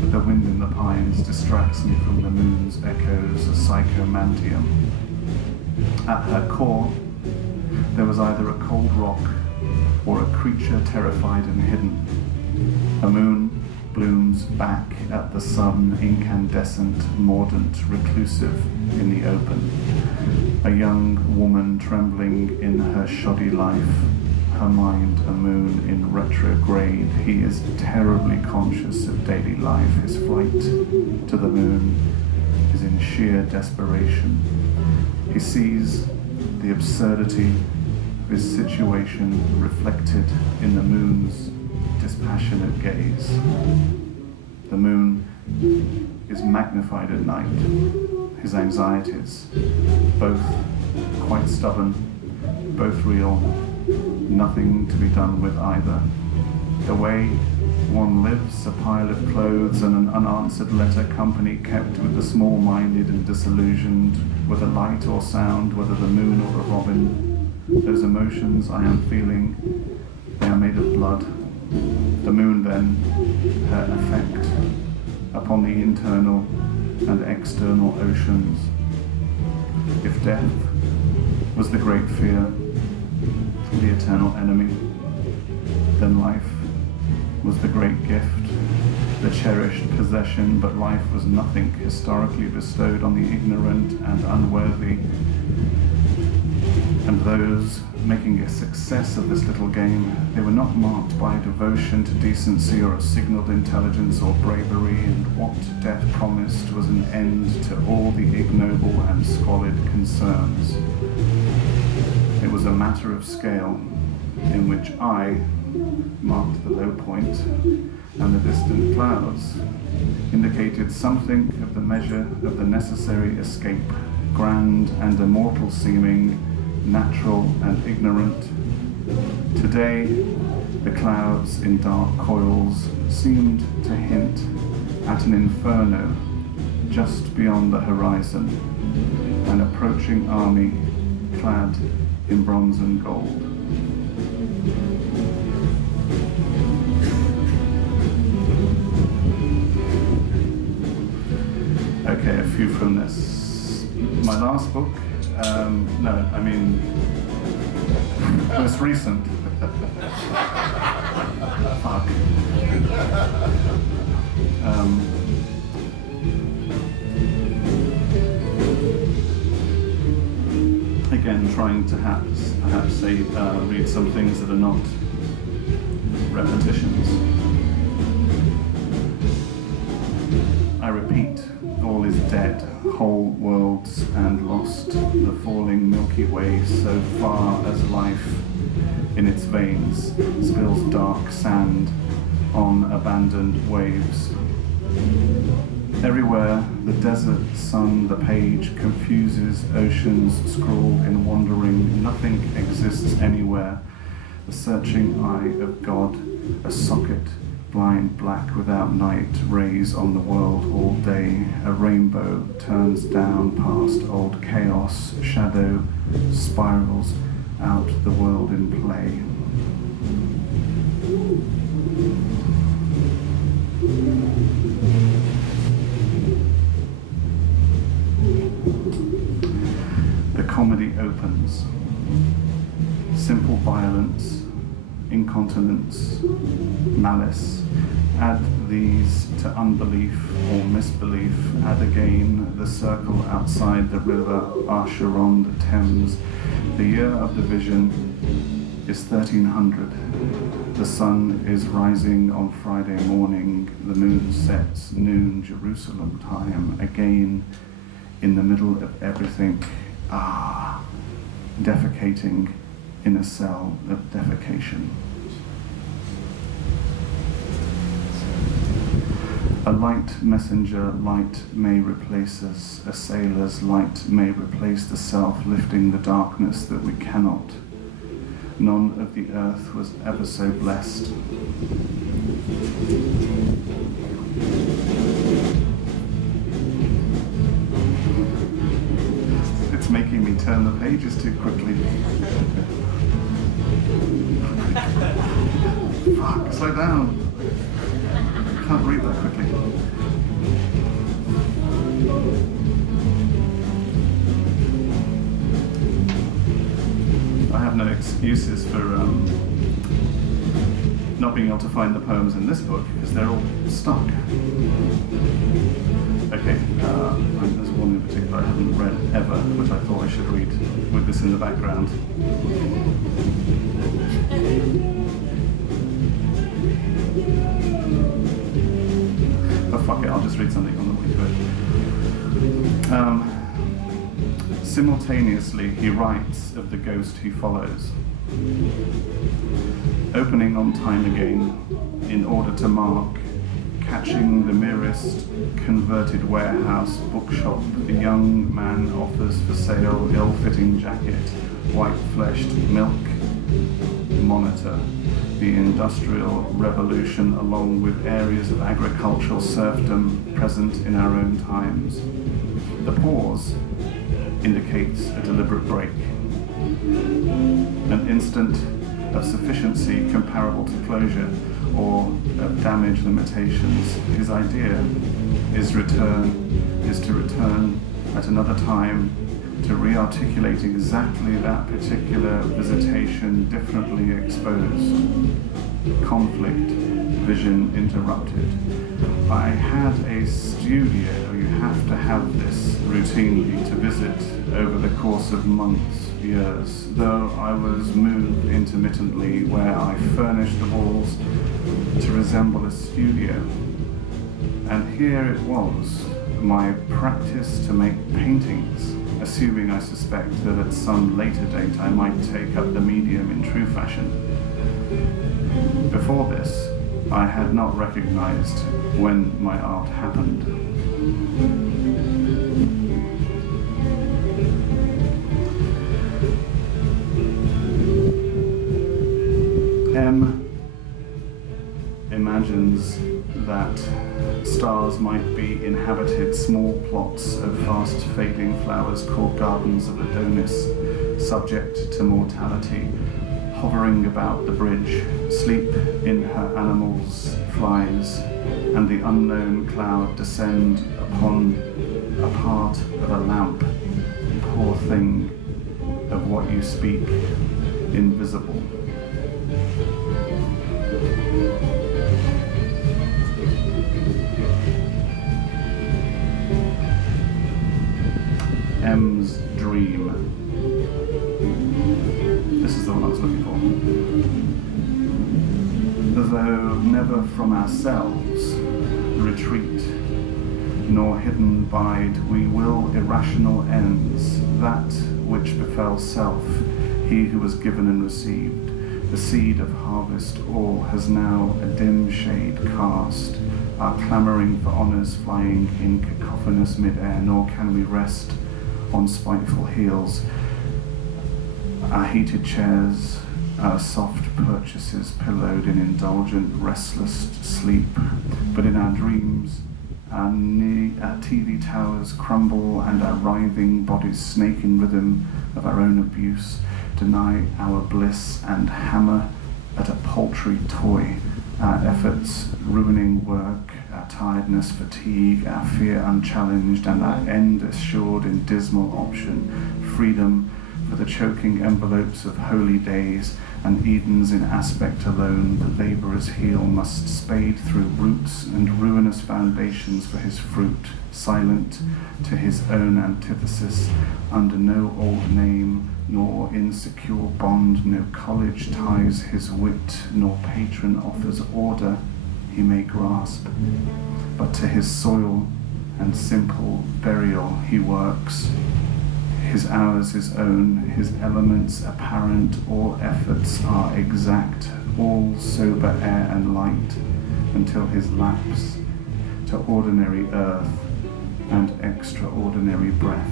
that the wind in the pines distracts me from the moon's echoes, a psychomantium. At her core, there was either a cold rock or a creature terrified and hidden. A moon blooms back at the sun, incandescent, mordant, reclusive in the open. A young woman trembling in her shoddy life, her mind a moon in retrograde. He is terribly conscious of daily life. His flight to the moon is in sheer desperation. He sees the absurdity of his situation reflected in the moon's dispassionate gaze. The moon is magnified at night. His anxieties, both quite stubborn, both real, nothing to be done with either. The way one lives, a pile of clothes and an unanswered letter, company kept with the small-minded and disillusioned, whether light or sound, whether the moon or a robin. Those emotions I am feeling, they are made of blood. The moon then, her effect upon the internal and external oceans. If death was the great fear, the eternal enemy, then life was the great gift. the cherished possession, but life was nothing historically bestowed on the ignorant and unworthy. And those making a success of this little game, they were not marked by devotion to decency or a signaled intelligence or bravery, and what death promised was an end to all the ignoble and squalid concerns. It was a matter of scale, in which I marked the low point, and the distant clouds indicated something of the measure of the necessary escape, grand and immortal seeming, natural and ignorant. Today, the clouds in dark coils seemed to hint at an inferno just beyond the horizon, an approaching army clad in bronze and gold. Okay, a few from this. My last book, most recent. Fuck. Again, trying to perhaps say, read some things that are not repetitions. I repeat, all is dead, whole worlds and lost, the falling Milky Way so far as life in its veins spills dark sand on abandoned waves. Everywhere, the desert sun, the page, confuses oceans scrawl in wandering, nothing exists anywhere. The searching eye of God, a socket, blind black without night, rays on the world all day. A rainbow turns down past old chaos, shadow spirals out the world in play. The comedy opens. Simple violence, incontinence, malice. Add these to unbelief or misbelief. Add again the circle outside the river Acheron, the Thames. The year of the vision is 1300. The sun is rising on Friday morning. The moon sets noon Jerusalem time. Again, in the middle of everything, defecating in a cell of defecation. A light messenger light may replace us, a sailor's light may replace the self, lifting the darkness that we cannot. None of the earth was ever so blessed. It's making me turn the pages too quickly. Fuck, slow down. Can't read that quickly. I have no excuses for not being able to find the poems in this book because they're all stuck. Okay, there's one in particular I haven't read ever, which I thought I should read with this in the background. But fuck it, I'll just read something on the way to it. Simultaneously, he writes of the ghost he follows. Opening on time again, in order to mark, catching the merest converted warehouse bookshop, the young man offers for sale ill-fitting jacket, white-fleshed milk, monitor, the Industrial Revolution along with areas of agricultural serfdom present in our own times. The pause indicates a deliberate break. An instant of sufficiency comparable to closure or of damage limitations. His idea is to return at another time to re-articulate exactly that particular visitation differently exposed. Conflict, vision interrupted. I had a studio. You have to have this routinely to visit over the course of months, years, though I was moved intermittently where I furnished the walls to resemble a studio. And here it was, my practice to make paintings, assuming I suspect that at some later date I might take up the medium in true fashion. Before this, I had not recognized when my art happened. M imagines that stars might be inhabited small plots of fast fading flowers called gardens of Adonis, subject to mortality, hovering about the bridge, sleep in her animals, flies, and the unknown cloud descend upon a part of a lamp, poor thing of what you speak, invisible. M's dream. This is the one I was looking for. Though never from ourselves retreat, nor hidden bide, we will irrational ends, that which befell self, he who was given and received, the seed of harvest, all has now a dim shade cast, our clamouring for honours flying in cacophonous mid-air, nor can we rest on spiteful heels, our heated chairs, our soft purchases pillowed in indulgent, restless sleep. But in our dreams, our TV towers crumble and our writhing bodies snake in rhythm of our own abuse, deny our bliss and hammer at a paltry toy, our efforts ruining work, our tiredness, fatigue, our fear unchallenged, and our end assured in dismal option, freedom for the choking envelopes of holy days, and Eden's in aspect alone, the labourer's heel must spade through roots and ruinous foundations for his fruit, silent to his own antithesis, under no old name, nor insecure bond, no college ties his wit, nor patron offers order he may grasp, but to his soil and simple burial he works, his hours his own, his elements apparent, all efforts are exact, all sober air and light, until his lapse to ordinary earth and extraordinary breath.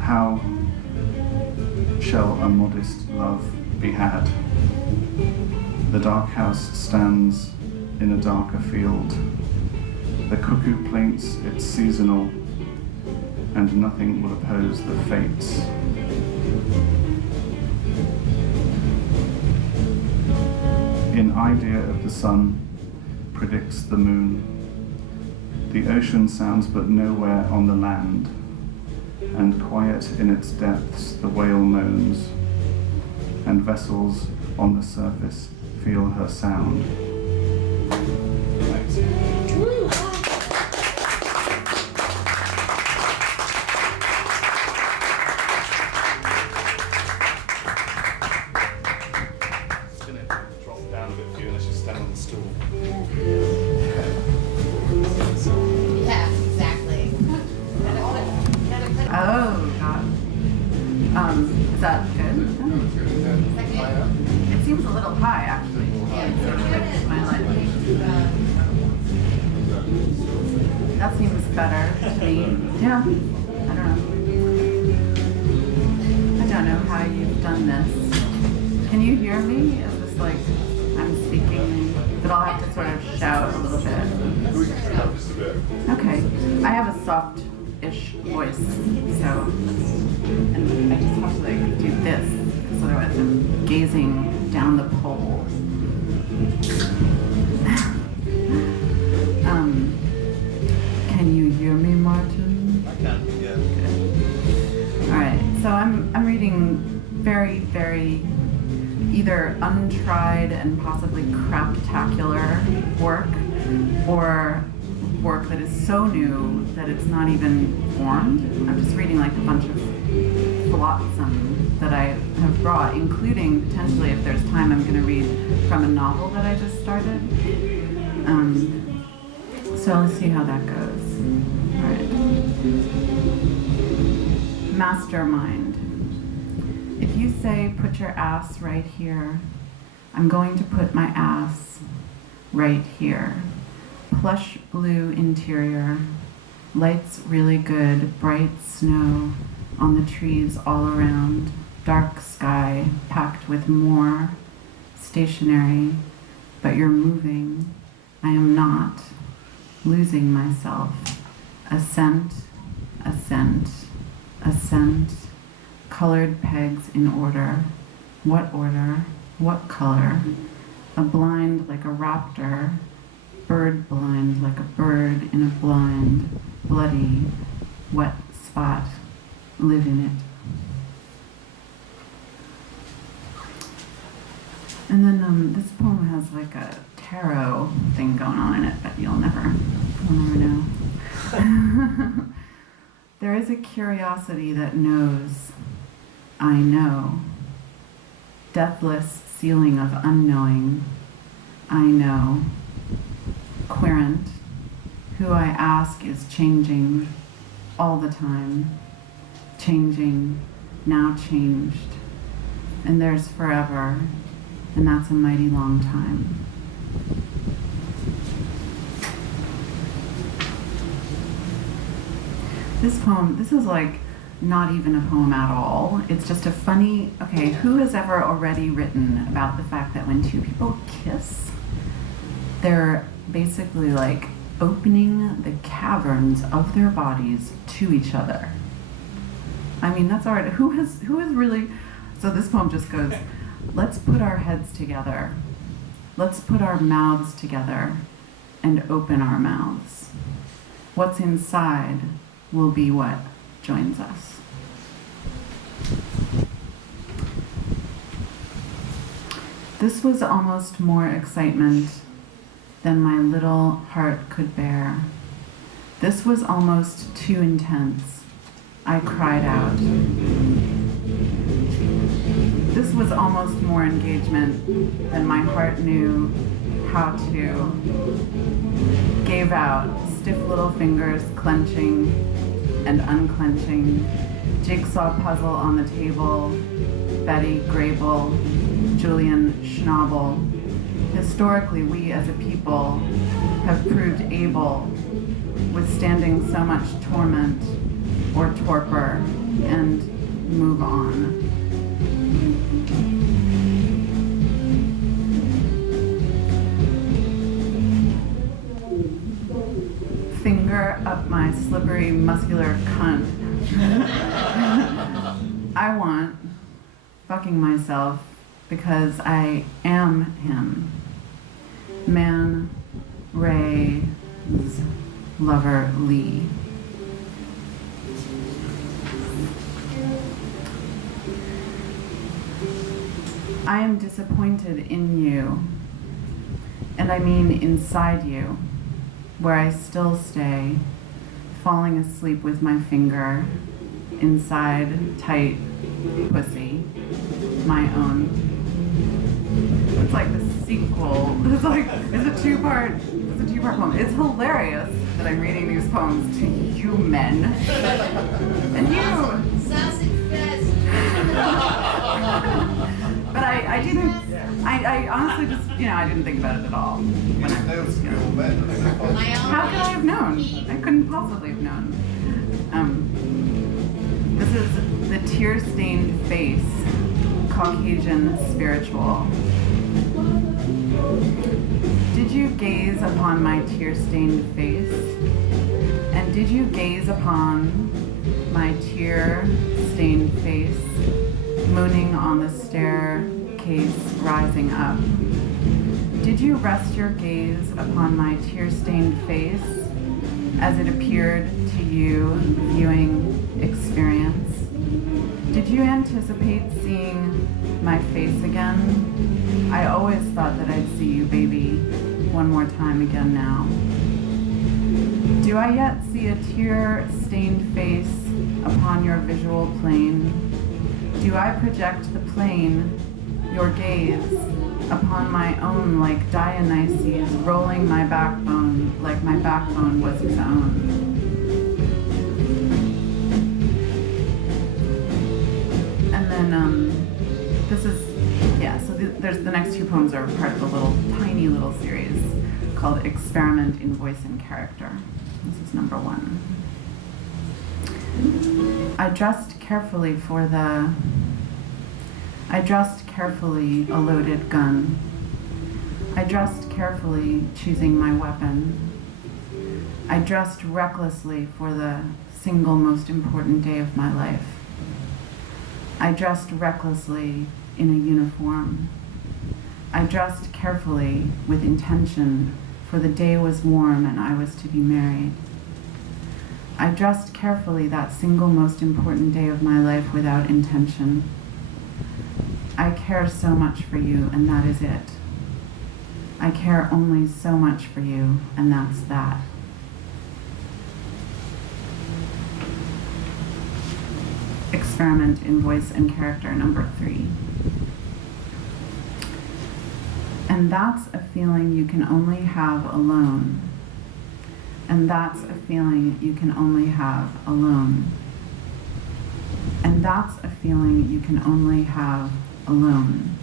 How shall a modest love be had? The dark house stands in a darker field. The cuckoo plaints its seasonal, and nothing will oppose the fates. In idea of the sun, predicts the moon. The ocean sounds but nowhere on the land, and quiet in its depths the whale moans, and vessels on the surface feel her sound. Thanks. It's going to drop down a bit for you unless you stand on the stool. Yeah, exactly. Oh, God. Is that good? It seems a little high, actually. That seems better to me. Yeah. I don't know how you've done this. Can you hear me? Is this like I'm speaking, but I'll have to sort of shout a little bit. Okay. I have a soft-ish voice, so, and I just have to like do this, because otherwise I'm gazing down the pole. Can you hear me, Martin? I can, yeah. Good. All right. So I'm reading very, very either untried and possibly craptacular work, or work that is so new that it's not even formed. I'm just reading like a bunch of flotsam that I have brought, including potentially, if there's time, I'm going to read from a novel that I just started. So let's see how that goes. All right. Mastermind. If you say, put your ass right here, I'm going to put my ass right here. Plush blue interior, lights really good, bright snow on the trees all around, dark sky packed with more, stationary, but you're moving. I am not losing myself. Ascent, ascent, ascent, colored pegs in order. What order? What color? A blind like a raptor, bird blind like a bird in a blind, bloody, wet spot. Live in it. And then this poem has like a tarot thing going on in it, but you'll never know. There is a curiosity that knows, I know. Deathless ceiling of unknowing, I know. Querent, who I ask is changing all the time. Changing, now changed. And there's forever, and that's a mighty long time. This poem, this is like not even a poem at all. It's just a funny, okay, who has ever already written about the fact that when two people kiss, they're basically like opening the caverns of their bodies to each other? I mean, that's already, who has really, so this poem just goes, let's put our heads together. Let's put our mouths together and open our mouths. What's inside will be what joins us. This was almost more excitement than my little heart could bear. This was almost too intense. I cried out. This was almost more engagement than my heart knew how to. Gave out, stiff little fingers clenching and unclenching. Jigsaw puzzle on the table. Betty Grable, Julian Schnabel. Historically, we as a people have proved able, withstanding so much torment or torpor, and move on. Finger up my slippery, muscular cunt. I want fucking myself because I am him. Man, Ray's lover, Lee. I am disappointed in you, and I mean inside you, where I still stay, falling asleep with my finger inside tight pussy, my own. It's like the sequel. It's a two-part poem. It's hilarious that I'm reading these poems to you men. And you. Sausage fest. But I honestly just, I didn't think about it at all. When how could I have known? I couldn't possibly have known. This is the tear-stained face, Caucasian spiritual. Did you gaze upon my tear-stained face? And did you gaze upon my tear-stained face, mooning on the staircase rising up? Did you rest your gaze upon my tear-stained face as it appeared to you viewing experience? Did you anticipate seeing my face again? I always thought that I'd see you, baby, one more time again now. Do I yet see a tear-stained face upon your visual plane? Do I project the plane, your gaze, upon my own like Dionysus, rolling my backbone like my backbone was his own? And then this is, so there's the next two poems are part of a tiny little series called Experiment in Voice and Character. This is number 1. I dressed carefully a loaded gun. I dressed carefully, choosing my weapon. I dressed recklessly for the single most important day of my life. I dressed recklessly in a uniform. I dressed carefully with intention, for the day was warm and I was to be married. I dressed carefully that single most important day of my life without intention. I care so much for you, and that is it. I care only so much for you, and that's that. Experiment in Voice and Character, number 3. And that's a feeling you can only have alone. And that's a feeling you can only have alone. And that's a feeling you can only have alone.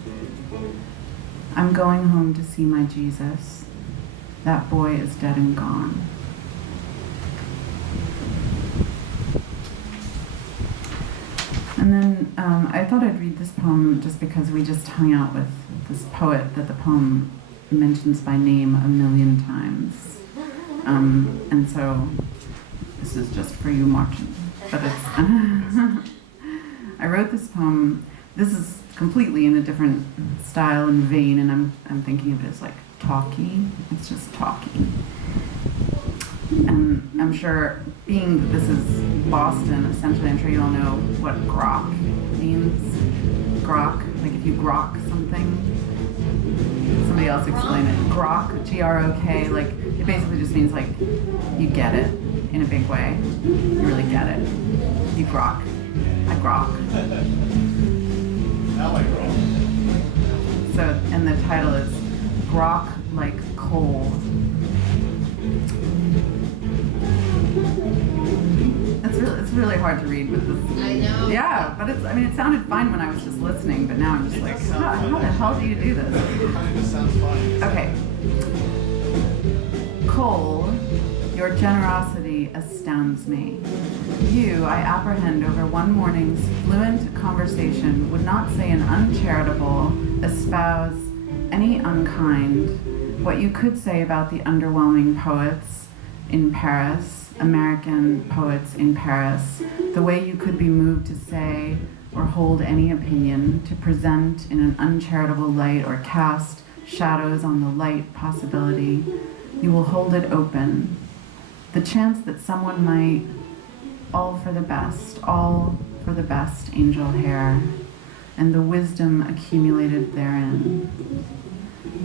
I'm going home to see my Jesus. That boy is dead and gone. And then I thought I'd read this poem just because we just hung out with this poet that the poem mentions by name a million times. And so this is just for you, Martin. But it's I wrote this poem. This is completely in a different style and vein, and I'm thinking of it as like talky. It's just talky. And I'm sure, being that this is Boston, essentially, I'm sure you all know what grok means. Grok, like if you grok something. Somebody else explain it. Grok, G-R-O-K, like it basically just means like you get it in a big way. You really get it. You grok. I grok. Now I grok. So, and the title is Grok Like Coal. It's really hard to read with this. I know. Yeah, but it sounded fine when I was just listening, but now I'm just like, how the hell do you do this? It kind of just sounds funny. Okay. Cole, your generosity astounds me. You, I apprehend over one morning's fluent conversation, would not say an uncharitable, espouse any unkind, what you could say about the underwhelming poets in Paris, American poets in Paris, the way you could be moved to say or hold any opinion, to present in an uncharitable light or cast shadows on the light possibility, you will hold it open. The chance that someone might, all for the best, angel hair, and the wisdom accumulated therein.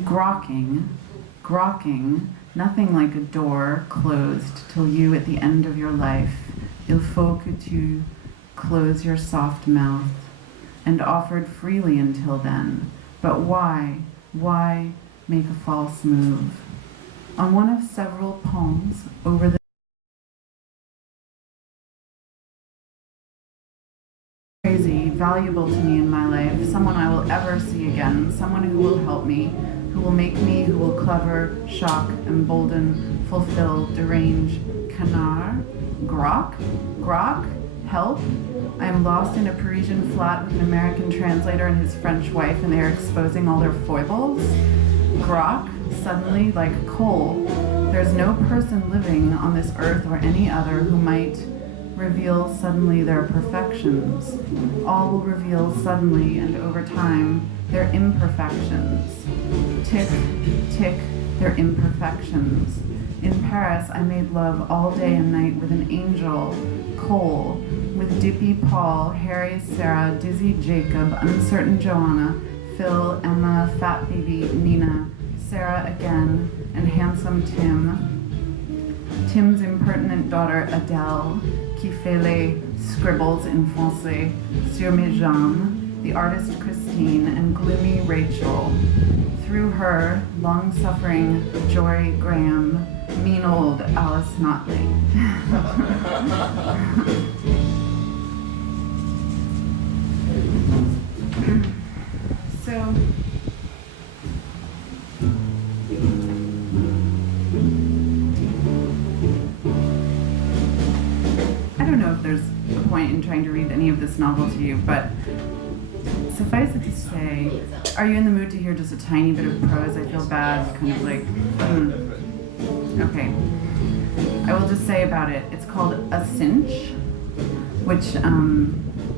Grokking, nothing like a door closed till you at the end of your life, il faut que tu close your soft mouth, and offered freely until then. But why make a false move? On one of several poems over the crazy, valuable to me in my life, someone I will ever see again, someone who will help me, who will make me, who will clever, shock, embolden, fulfill, derange, canard, grok, help. I am lost in a Parisian flat with an American translator and his French wife, and they are exposing all their foibles. Grok, suddenly, like coal, there's no person living on this earth or any other who might reveal suddenly their perfections. All will reveal suddenly and over time their imperfections. Tick, tick, their imperfections. In Paris, I made love all day and night with an angel, Cole. with Dippy, Paul, Harry, Sarah, Dizzy, Jacob, Uncertain Joanna, Phil, Emma, Fat Baby, Nina, Sarah again, and Handsome Tim, Tim's impertinent daughter Adele, Kifele, Scribbles in Francais, Sur mes jambes, the artist Christine, and gloomy Rachel. Through her, long-suffering Joy Graham, mean old Alice Notley. So, I don't know if there's a point in trying to read any of this novel to you, but suffice it to say, are you in the mood to hear just a tiny bit of prose? I feel bad, kind of like, Okay. I will just say about it, it's called a cinch, which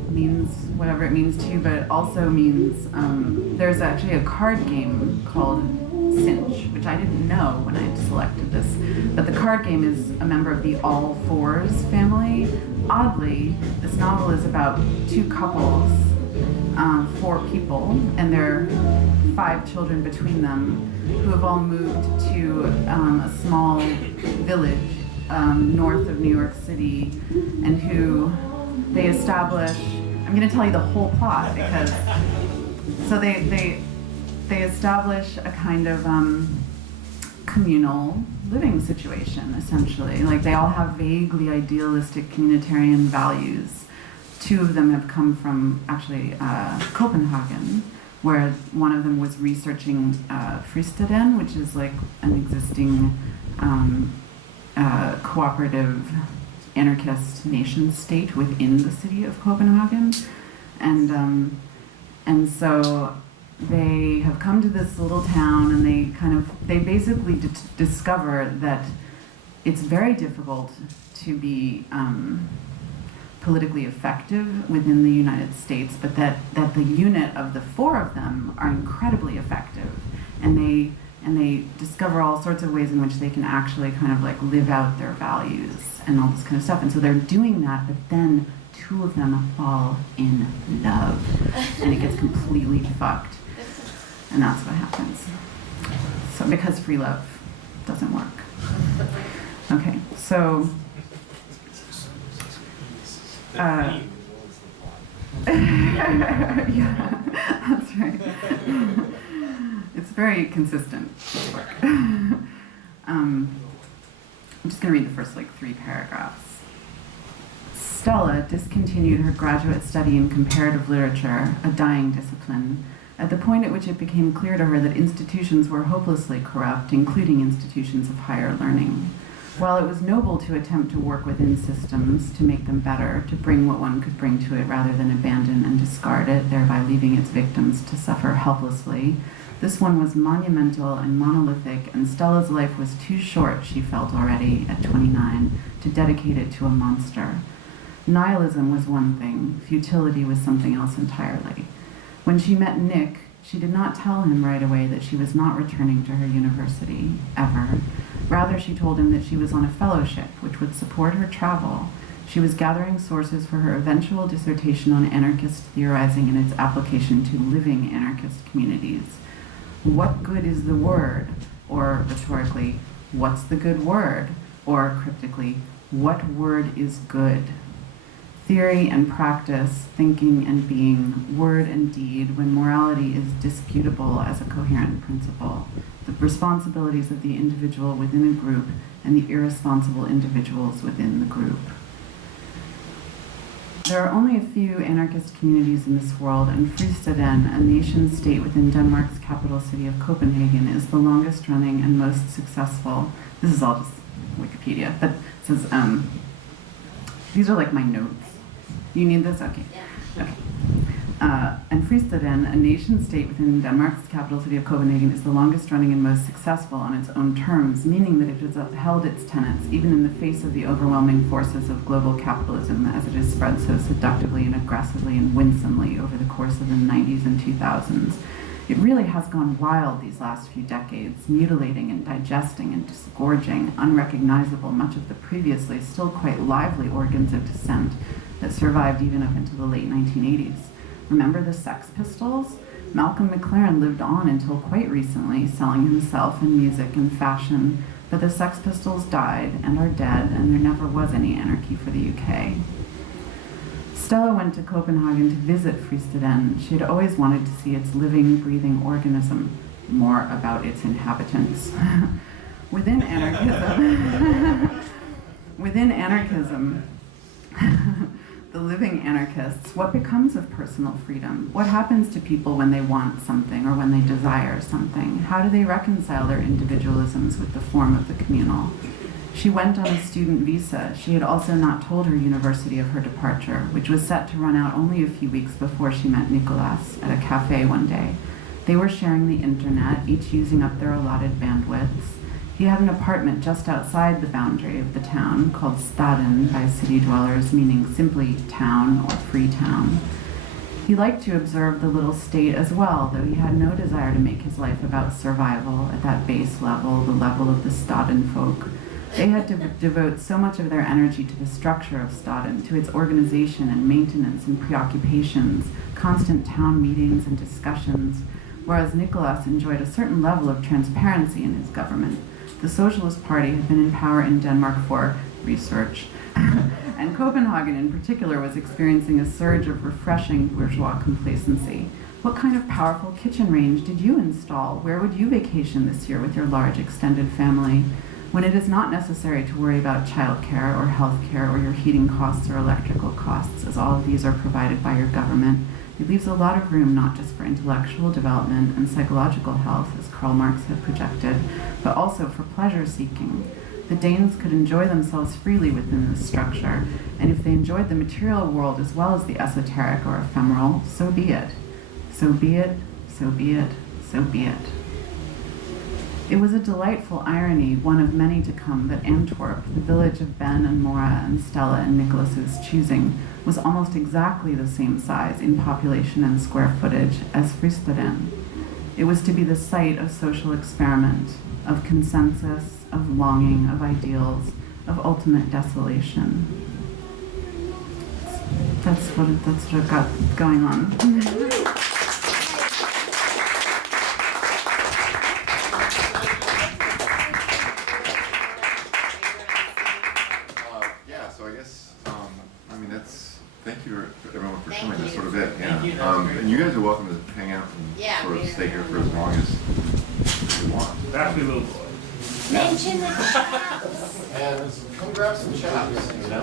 means whatever it means to you, but it also means, there's actually a card game called Cinch, which I didn't know when I selected this, but the card game is a member of the All Fours family. Oddly, this novel is about two couples, 4 people, and their 5 children between them, who have all moved to a small village north of New York City, and who they establish. I'm going to tell you the whole plot because so they establish a kind of communal living situation, essentially. Like, they all have vaguely idealistic communitarian values. 2 of them have come from actually Copenhagen, where one of them was researching Fristaden, which is like an existing cooperative anarchist nation state within the city of Copenhagen, and so they have come to this little town, and they basically discover that it's very difficult to be politically effective within the United States, but that the unit of the 4 of them are incredibly effective, and they discover all sorts of ways in which they can actually kind of like live out their values and all this kind of stuff. And so they're doing that, but then 2 of them fall in love, and it gets completely fucked, and that's what happens. So because free love doesn't work. Okay, so. Yeah, that's right. It's very consistent work. I'm just going to read the first 3 paragraphs. Stella discontinued her graduate study in comparative literature, a dying discipline, at the point at which it became clear to her that institutions were hopelessly corrupt, including institutions of higher learning. While it was noble to attempt to work within systems, to make them better, to bring what one could bring to it rather than abandon and discard it, thereby leaving its victims to suffer helplessly, this one was monumental and monolithic, and Stella's life was too short, she felt already, at 29, to dedicate it to a monster. Nihilism was one thing, futility was something else entirely. When she met Nick, she did not tell him right away that she was not returning to her university, ever. Rather, she told him that she was on a fellowship which would support her travel. She was gathering sources for her eventual dissertation on anarchist theorizing and its application to living anarchist communities. What good is the word? Or, rhetorically, what's the good word? Or, cryptically, what word is good? Theory and practice, thinking and being, word and deed, when morality is disputable as a coherent principle, the responsibilities of the individual within a group and the irresponsible individuals within the group. There are only a few anarchist communities in this world, and Fristaden, a nation-state within Denmark's capital city of Copenhagen, is the longest running and most successful. This is all just Wikipedia, but it says, these are like my notes. You need this? Okay. Okay. And Fristaden, a nation-state within Denmark's capital city of Copenhagen, is the longest running and most successful on its own terms, meaning that it has upheld its tenets, even in the face of the overwhelming forces of global capitalism as it has spread so seductively and aggressively and winsomely over the course of the 90s and 2000s. It really has gone wild these last few decades, mutilating and digesting and disgorging unrecognizable, much of the previously still quite lively organs of descent that survived even up into the late 1980s. Remember the Sex Pistols? Malcolm McLaren lived on until quite recently, selling himself in music and fashion, but the Sex Pistols died and are dead, and there never was any anarchy for the UK. Stella went to Copenhagen to visit Fristeden. She had always wanted to see its living, breathing organism, more about its inhabitants. Within anarchism, the living anarchists, what becomes of personal freedom? What happens to people when they want something or when they desire something? How do they reconcile their individualisms with the form of the communal? She went on a student visa. She had also not told her university of her departure, which was set to run out only a few weeks before she met Nicolas at a cafe one day. They were sharing the internet, each using up their allotted bandwidths. He had an apartment just outside the boundary of the town, called Staden by city dwellers, meaning simply town or free town. He liked to observe the little state as well, though he had no desire to make his life about survival at that base level, the level of the Staden folk. They had to devote so much of their energy to the structure of Staden, to its organization and maintenance and preoccupations, constant town meetings and discussions, whereas Nicolas enjoyed a certain level of transparency in his government. The Socialist Party had been in power in Denmark for research, and Copenhagen in particular was experiencing a surge of refreshing bourgeois complacency. What kind of powerful kitchen range did you install? Where would you vacation this year with your large extended family? When it is not necessary to worry about childcare or healthcare or your heating costs or electrical costs, as all of these are provided by your government, it leaves a lot of room not just for intellectual development and psychological health, as Karl Marx had projected, but also for pleasure seeking. The Danes could enjoy themselves freely within this structure, and if they enjoyed the material world as well as the esoteric or ephemeral, so be it. So be it, so be it, so be it. It was a delightful irony, one of many to come, that Antwerp, the village of Ben and Mora and Stella and Nicholas's choosing, was almost exactly the same size in population and square footage as Fristeden. It was to be the site of social experiment, of consensus, of longing, of ideals, of ultimate desolation. That's what I've got going on. Thank you everyone for showing. That's sort of it. Yeah. Thank you. And you guys are welcome to hang out and sort of stay here for as long as you want. Actually, little boy. Mention the chaps. And come grab some chaps.